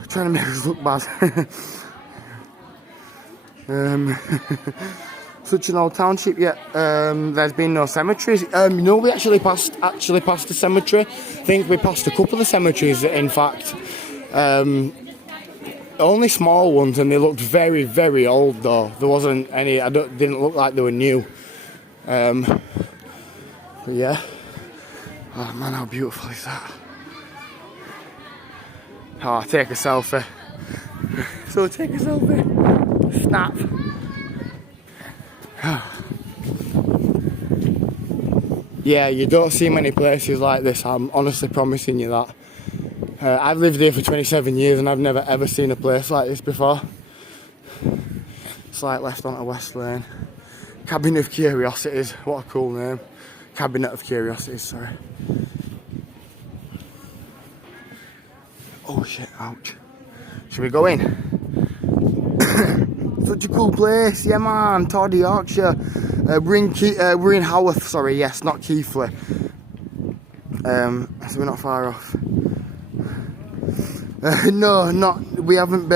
trying to make us look bad. Such an old township yet. There's been no cemeteries. No, we actually passed a cemetery. I think we passed a couple of cemeteries, in fact. Only small ones, and they looked very, very old though. There wasn't any, didn't look like they were new. But yeah. Oh man, how beautiful is that? Oh, take a selfie. So take a selfie. Snap. Yeah, you don't see many places like this, I'm honestly promising you that. I've lived here for 27 years and I've never ever seen a place like this before. It's like left onto West Lane. Cabinet of Curiosities, what a cool name. Cabinet of Curiosities, sorry. Oh shit, ouch. Should we go in? Such a cool place, yeah man, Tawdy, Yorkshire. We're in Haworth, sorry, yes, not Keighley. So we're not far off. No, we haven't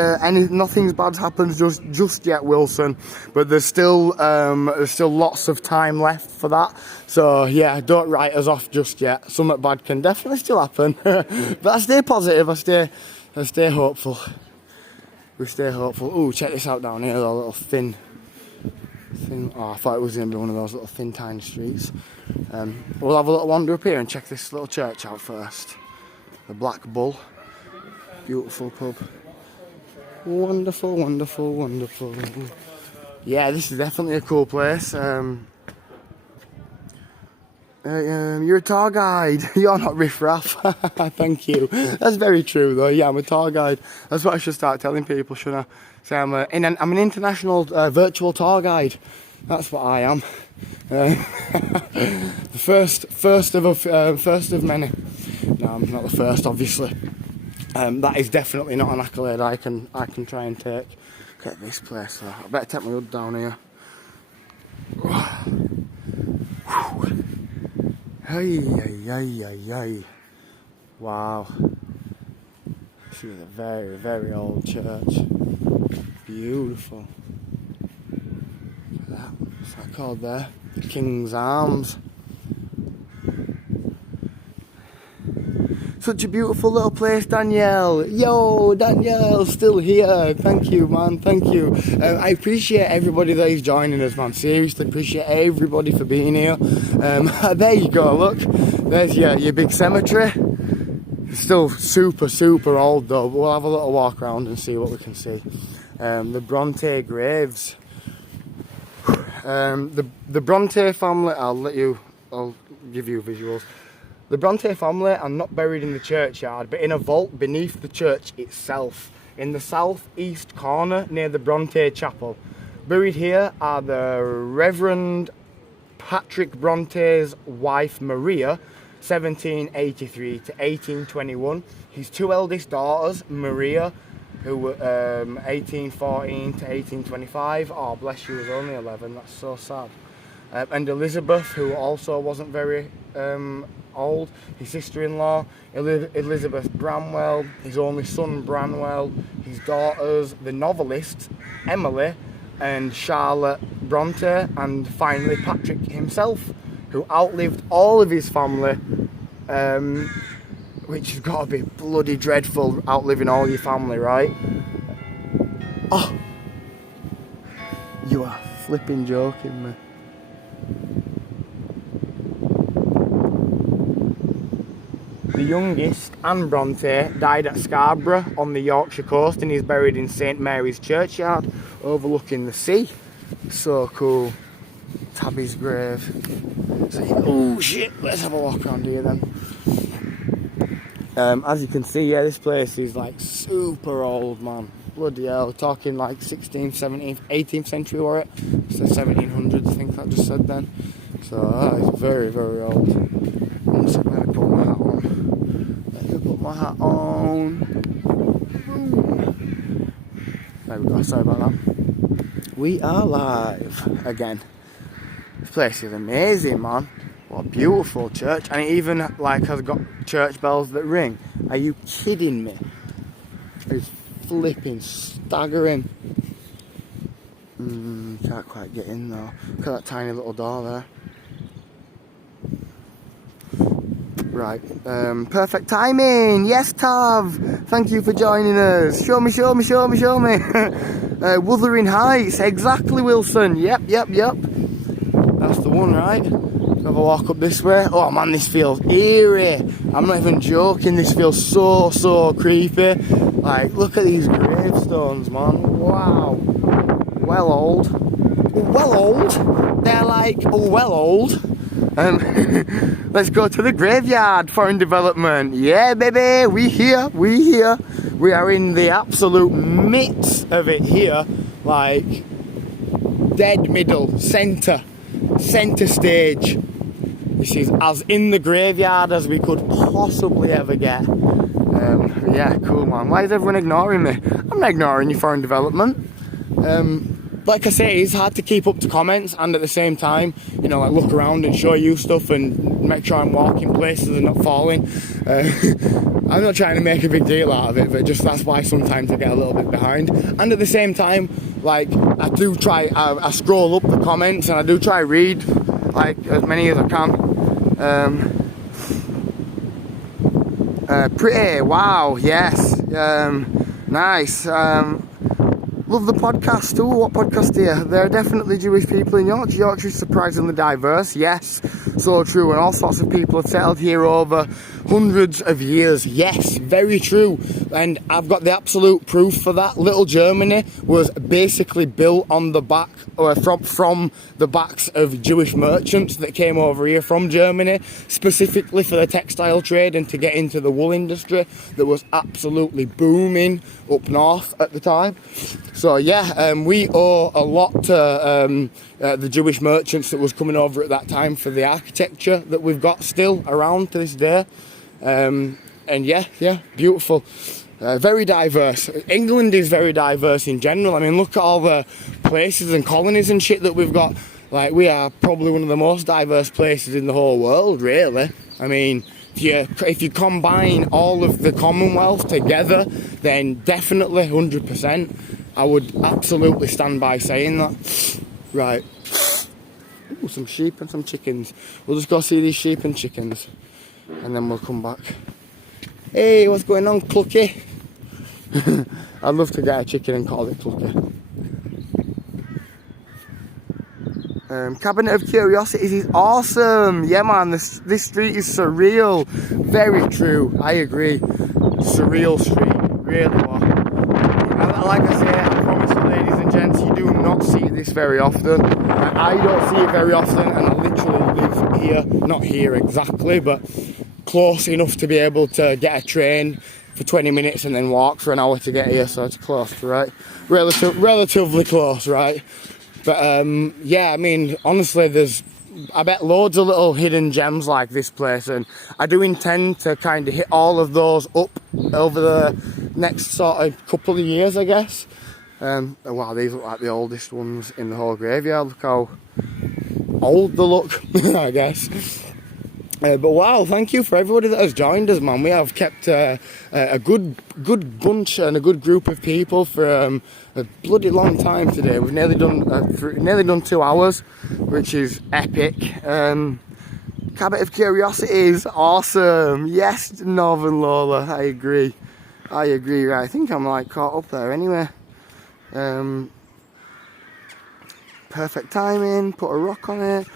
nothing's bad happened just yet, Wilson. But there's still lots of time left for that. So yeah, don't write us off just yet. Something bad can definitely still happen. But I stay positive. I stay hopeful. We stay hopeful. Ooh, check this out down here, a little thin. Oh, I thought it was going to be one of those little thin, tiny streets. We'll have a little wander up here and check this little church out first. The Black Bull. Beautiful pub. Wonderful, wonderful, wonderful. Yeah, this is definitely a cool place. You're a tour guide. You're not riffraff. Thank you. That's very true, though. Yeah, I'm a tour guide. That's what I should start telling people, shouldn't I? Say I'm an international virtual tour guide. That's what I am. The first of many. No, I'm not the first, obviously. That is definitely not an accolade I can try and take. Look at this place, though. I better take my hood down here. Hey. Wow. This is a very, very old church. Beautiful. Look at that. What's that called there? The King's Arms. Such a beautiful little place, Danielle. Yo, Danielle, still here. Thank you, man. Thank you. I appreciate everybody that is joining us, man. Seriously, appreciate everybody for being here. There you go. Look, there's your big cemetery. It's still super, super old though. But we'll have a little walk around and see what we can see. The Bronte graves. The Bronte family. I'll give you visuals. The Bronte family are not buried in the churchyard, but in a vault beneath the church itself, in the southeast corner near the Bronte chapel. Buried here are the Reverend Patrick Bronte's wife Maria, 1783 to 1821. His two eldest daughters, Maria, who were 1814 to 1825. Oh, bless, she was only 11. That's so sad. And Elizabeth, who also wasn't very old, his sister-in-law, Elizabeth Branwell, his only son Branwell, his daughters, the novelists Emily and Charlotte Bronte, and finally Patrick himself, who outlived all of his family, which has got to be bloody dreadful, outliving all your family, right? Oh, you are flipping joking me. The youngest, Anne Bronte, died at Scarborough on the Yorkshire coast and is buried in St Mary's churchyard overlooking the sea. So cool. Tabby's grave. So, oh shit, let's have a walk around here then. As you can see, yeah, this place is like super old, man. Bloody hell, talking like 16th, 17th, 18th century, were it? So 1700s, I think that just said then. So that is very, very old. One second, let me put my hat on. Let me put my hat on. Boom. There we go, sorry about that. We are live again. This place is amazing, man. What a beautiful church. And it even like has got church bells that ring. Are you kidding me? It's flipping staggering. Can't quite get in though. Look at that tiny little door there. Right, perfect timing. Yes, Tav. Thank you for joining us. Show me. Wuthering Heights. Exactly, Wilson. Yep. That's the one, right? Let's have a walk up this way. Oh man, this feels eerie. I'm not even joking. This feels so creepy. Like, look at these gravestones, man. Wow. Well old. They're like well old. Let's go to the graveyard. Foreign development. Yeah, baby. We here. We are in the absolute midst of it here. Like, dead middle, centre stage. This is as in the graveyard as we could possibly ever get. Yeah, cool, man. Why is everyone ignoring me? I'm not ignoring you, foreign development. Like I say, it's hard to keep up to comments and at the same time, you know, like look around and show you stuff and make sure I'm walking places and not falling. I'm not trying to make a big deal out of it, but just that's why sometimes I get a little bit behind. And at the same time, like, I do try, I scroll up the comments and I do try read, like, as many as I can. Pretty, wow, yes, nice. Love the podcast too. What podcast here? There are definitely Jewish people in Yorkshire. Yorkshire is surprisingly diverse, yes. So true, and all sorts of people have settled here over hundreds of years. Yes, very true. And I've got the absolute proof for that. Little Germany was basically built on the back, or from the backs of Jewish merchants that came over here from Germany, specifically for the textile trade and to get into the wool industry that was absolutely booming up north at the time. So yeah, we owe a lot to the Jewish merchants that was coming over at that time for the architecture that we've got still around to this day. And yeah, beautiful. Very diverse. England is very diverse in general. I mean, look at all the places and colonies and shit that we've got. Like, we are probably one of the most diverse places in the whole world, really. I mean, if you combine all of the Commonwealth together, then definitely 100%. I would absolutely stand by saying that. Right. Ooh, some sheep and some chickens. We'll just go see these sheep and chickens, and then we'll come back. Hey, what's going on, Clucky? I'd love to get a chicken and call it Clucky. Cabinet of Curiosities is awesome. Yeah, man, this street is surreal. Very true. I agree. Surreal street. Really what? Like I say, I promise you, ladies and gents, you do not see this very often. I don't see it very often, and I literally live here. Not here exactly, but close enough to be able to get a train for 20 minutes and then walk for an hour to get here. So it's close, right? Relatively close, right? But yeah, I mean, honestly, I bet loads of little hidden gems like this place, and I do intend to kind of hit all of those up over the next sort of couple of years, I guess. Wow, these look like the oldest ones in the whole graveyard. Look how old they look, I guess. But wow, thank you for everybody that has joined us, man. We have kept a good bunch and a good group of people for a bloody long time today. We've nearly done 2 hours, which is epic. Cabinet of Curiosities, awesome. Yes, Northern Lola, I agree. Right, I think I'm like caught up there anyway. Perfect timing, put a rock on it.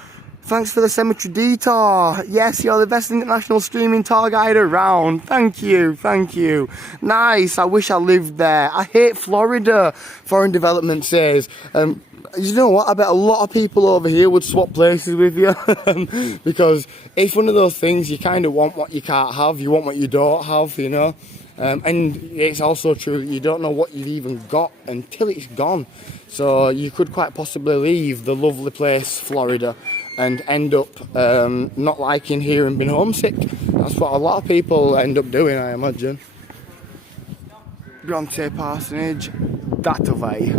Thanks for the cemetery detour. Yes, you're the best international streaming tour guide around. Thank you. Nice, I wish I lived there. I hate Florida, Foreign Development says. You know what, I bet a lot of people over here would swap places with you. Because it's one of those things, you kind of want what you can't have, you want what you don't have, you know. And it's also true that you don't know what you've even got until it's gone. So you could quite possibly leave the lovely place, Florida, and end up not liking here and being homesick. That's what a lot of people end up doing, I imagine. Bronte Parsonage, that away.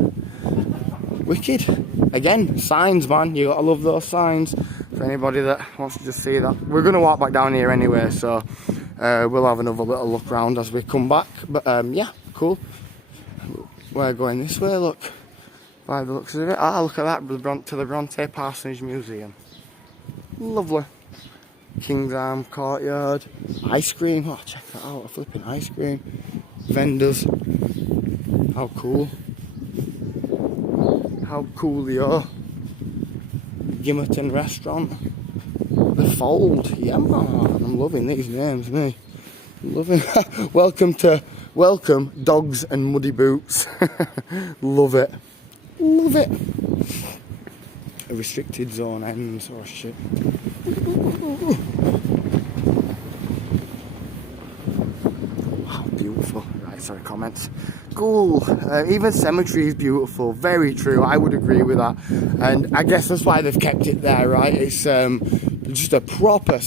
Wicked. Again, signs, man. You gotta love those signs. For anybody that wants to just see that. We're gonna walk back down here anyway, so we'll have another little look round as we come back. But yeah, cool. We're going this way, look. By the looks of it. Ah, look at that, to the Bronte Parsonage Museum. Lovely. King's Arm Courtyard. Ice cream. Oh, check that out. A flipping ice cream. Vendors. How cool. How cool they are. Gimmerton Restaurant. The Fold. Yeah, man. I'm loving these names, me. I'm loving Welcome, Dogs and Muddy Boots. Love it. Love it. A restricted zone ends or shit. Wow, beautiful. Right, sorry, comments. Cool. Even cemetery is beautiful. Very true. I would agree with that. And I guess that's why they've kept it there, right? It's just a proper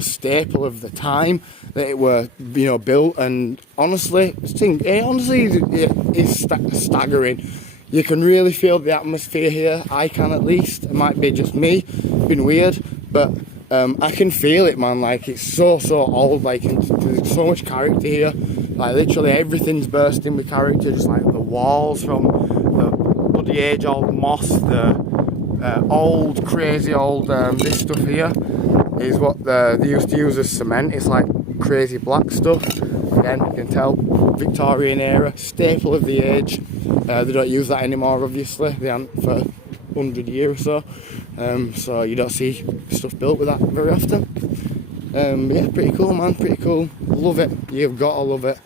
staple of the time that it were, you know, built. And honestly, it is staggering. You can really feel the atmosphere here. I can, at least. It might be just me, been weird, but I can feel it, man. Like, it's so old. Like, there's so much character here. Like, literally everything's bursting with character. Just like the walls from the bloody age-old moss, the old, crazy old. This stuff here is what they used to use as cement. It's like crazy black stuff. Again, you can tell, Victorian era, staple of the age. They don't use that anymore, obviously. They haven't for 100 years or so. so you don't see stuff built with that very often. But yeah, pretty cool, man, pretty cool. Love it. You've got to love it.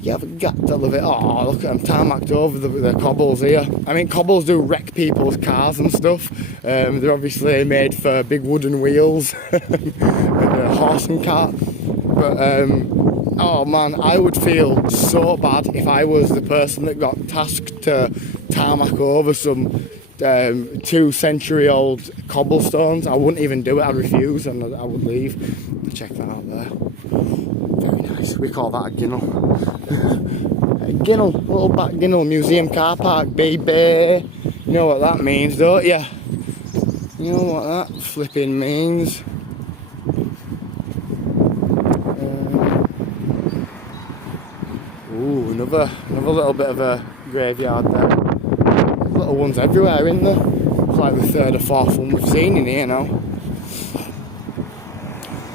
You've got to love it. Oh, look at them tarmacked over the cobbles here. I mean, cobbles do wreck people's cars and stuff. They're obviously made for big wooden wheels and a horse and cart. But oh man, I would feel so bad if I was the person that got tasked to tarmac over some 2-century-old cobblestones. I wouldn't even do it. I'd refuse and I would leave. Check that out there. Very nice. We call that a ginnel. A ginnel, little back ginnel, museum car park, baby. You know what that means, don't you? You know what that flipping means. Ooh, another little bit of a graveyard there. Little ones everywhere in there. It's like the 3rd or 4th one we've seen in here now.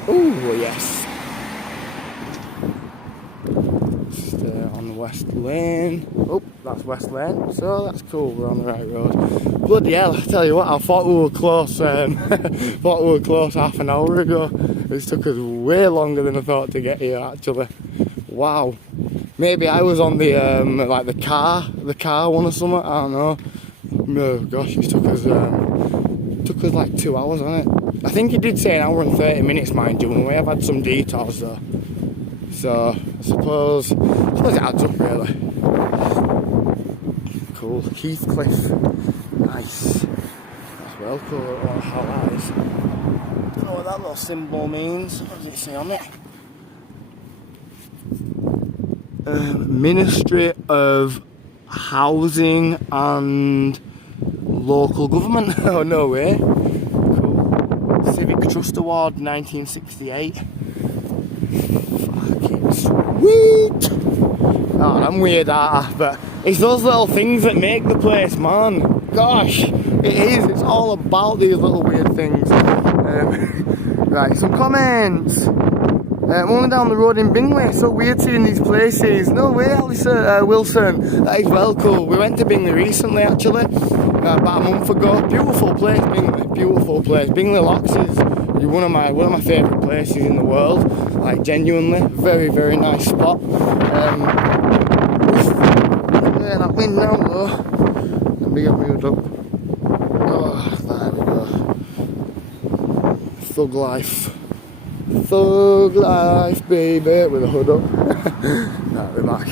Ooh, yes. Just on the West Lane. Oh, that's West Lane. So that's cool. We're on the right road. Bloody hell! I tell you what, I thought we were close. Thought we were close half an hour ago. It took us way longer than I thought to get here. Actually, wow. Maybe I was on the like the car one or something. I don't know. Oh gosh, it took us like 2 hours on it. I think it did say 1 hour and 30 minutes, mind you. And we have had some detours though, so I suppose it adds up really. Cool, Heathcliff, nice. That's well cool. How that is. Don't know what that little symbol means. What does it say on it? Ministry of Housing and Local Government. Oh, no way. Cool. Civic Trust Award 1968. Fucking sweet. Oh, I'm weird, but it's those little things that make the place, man. Gosh, it is. It's all about these little weird things. Right, some comments. Only down the road in Bingley, so weird seeing these places. No way, Alison Wilson. That is well cool. We went to Bingley recently, actually, about a month ago. Beautiful place, Bingley. Beautiful place. Bingley Locks is one of my favourite places in the world. Like genuinely, very very nice spot. Yeah, that wind now though. Let me get moved up. Oh, there we go. Thug life. Thug life, baby, with a hood up. No, we're back.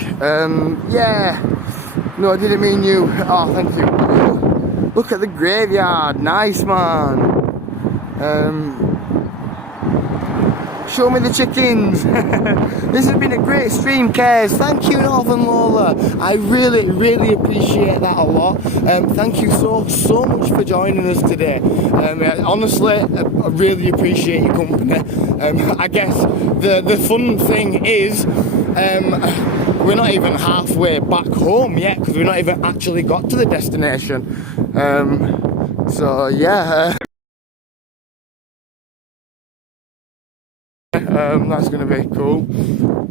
Yeah. No, I didn't mean you. Oh, thank you. Look at the graveyard. Nice, man. Show me the chickens. This has been a great stream, Cares. Thank you, Northern Lola. I really, really appreciate that a lot. Thank you so much for joining us today. Honestly, I really appreciate your company. I guess the fun thing is we're not even halfway back home yet because we've not even actually got to the destination. So yeah. That's going to be cool,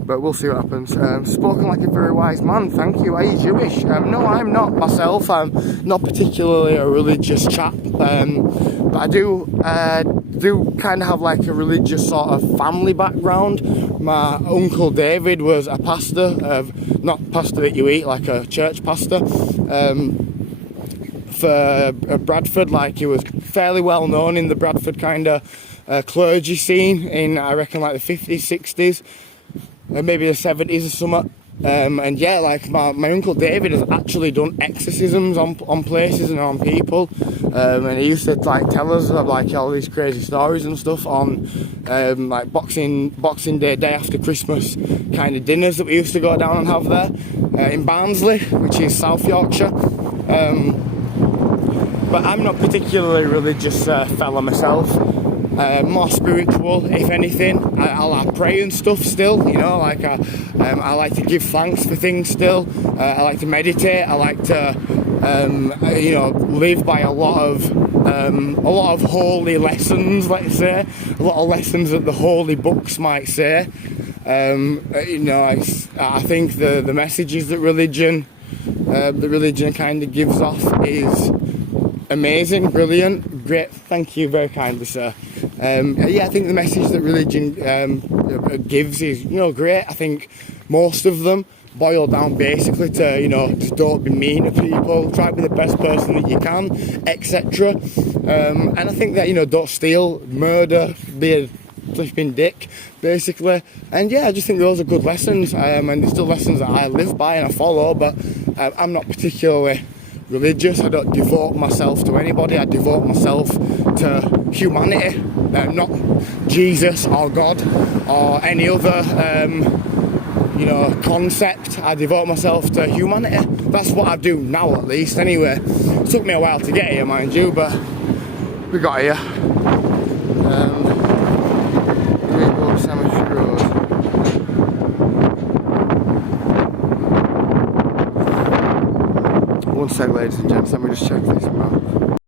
but we'll see what happens. Spoken like a very wise man, thank you. Are you Jewish? No, I'm not myself. I'm not particularly a religious chap, but I do kind of have like a religious sort of family background. My uncle David was a pastor, not pastor that you eat, like a church pastor, for Bradford. Like he was fairly well known in the Bradford kind of clergy scene in, I reckon, like the 50s, 60s, maybe the 70s or something. And yeah, like my uncle David has actually done exorcisms on places and on people, and he used to like tell us of like all these crazy stories and stuff on like Boxing Day, day after Christmas kind of dinners that we used to go down and have there in Barnsley, which is South Yorkshire. But I'm not particularly religious fella myself. More spiritual, if anything. I like pray and stuff still, you know, like I like to give thanks for things still. I like to meditate. I like to, you know, live by a lot of holy lessons, let's say, a lot of lessons that the holy books might say. You know, I think the messages that religion kind of gives off is amazing, brilliant, great. Thank you very kindly, sir. Yeah, I think the message that religion gives is, you know, great. I think most of them boil down basically to, you know, just don't be mean to people, try to be the best person that you can, etc. And I think that, you know, don't steal, murder, be a flipping dick, basically. And yeah, I just think those are good lessons, and they're still lessons that I live by and I follow, but I'm not particularly religious. I don't devote myself to anybody. I devote myself to humanity, not Jesus or God or any other you know, concept. I devote myself to humanity. That's what I do now, at least, anyway. It took me a while to get here, mind you, but we got here. Greenwood Cemetery Road. One sec, ladies and gents, let me just check this map.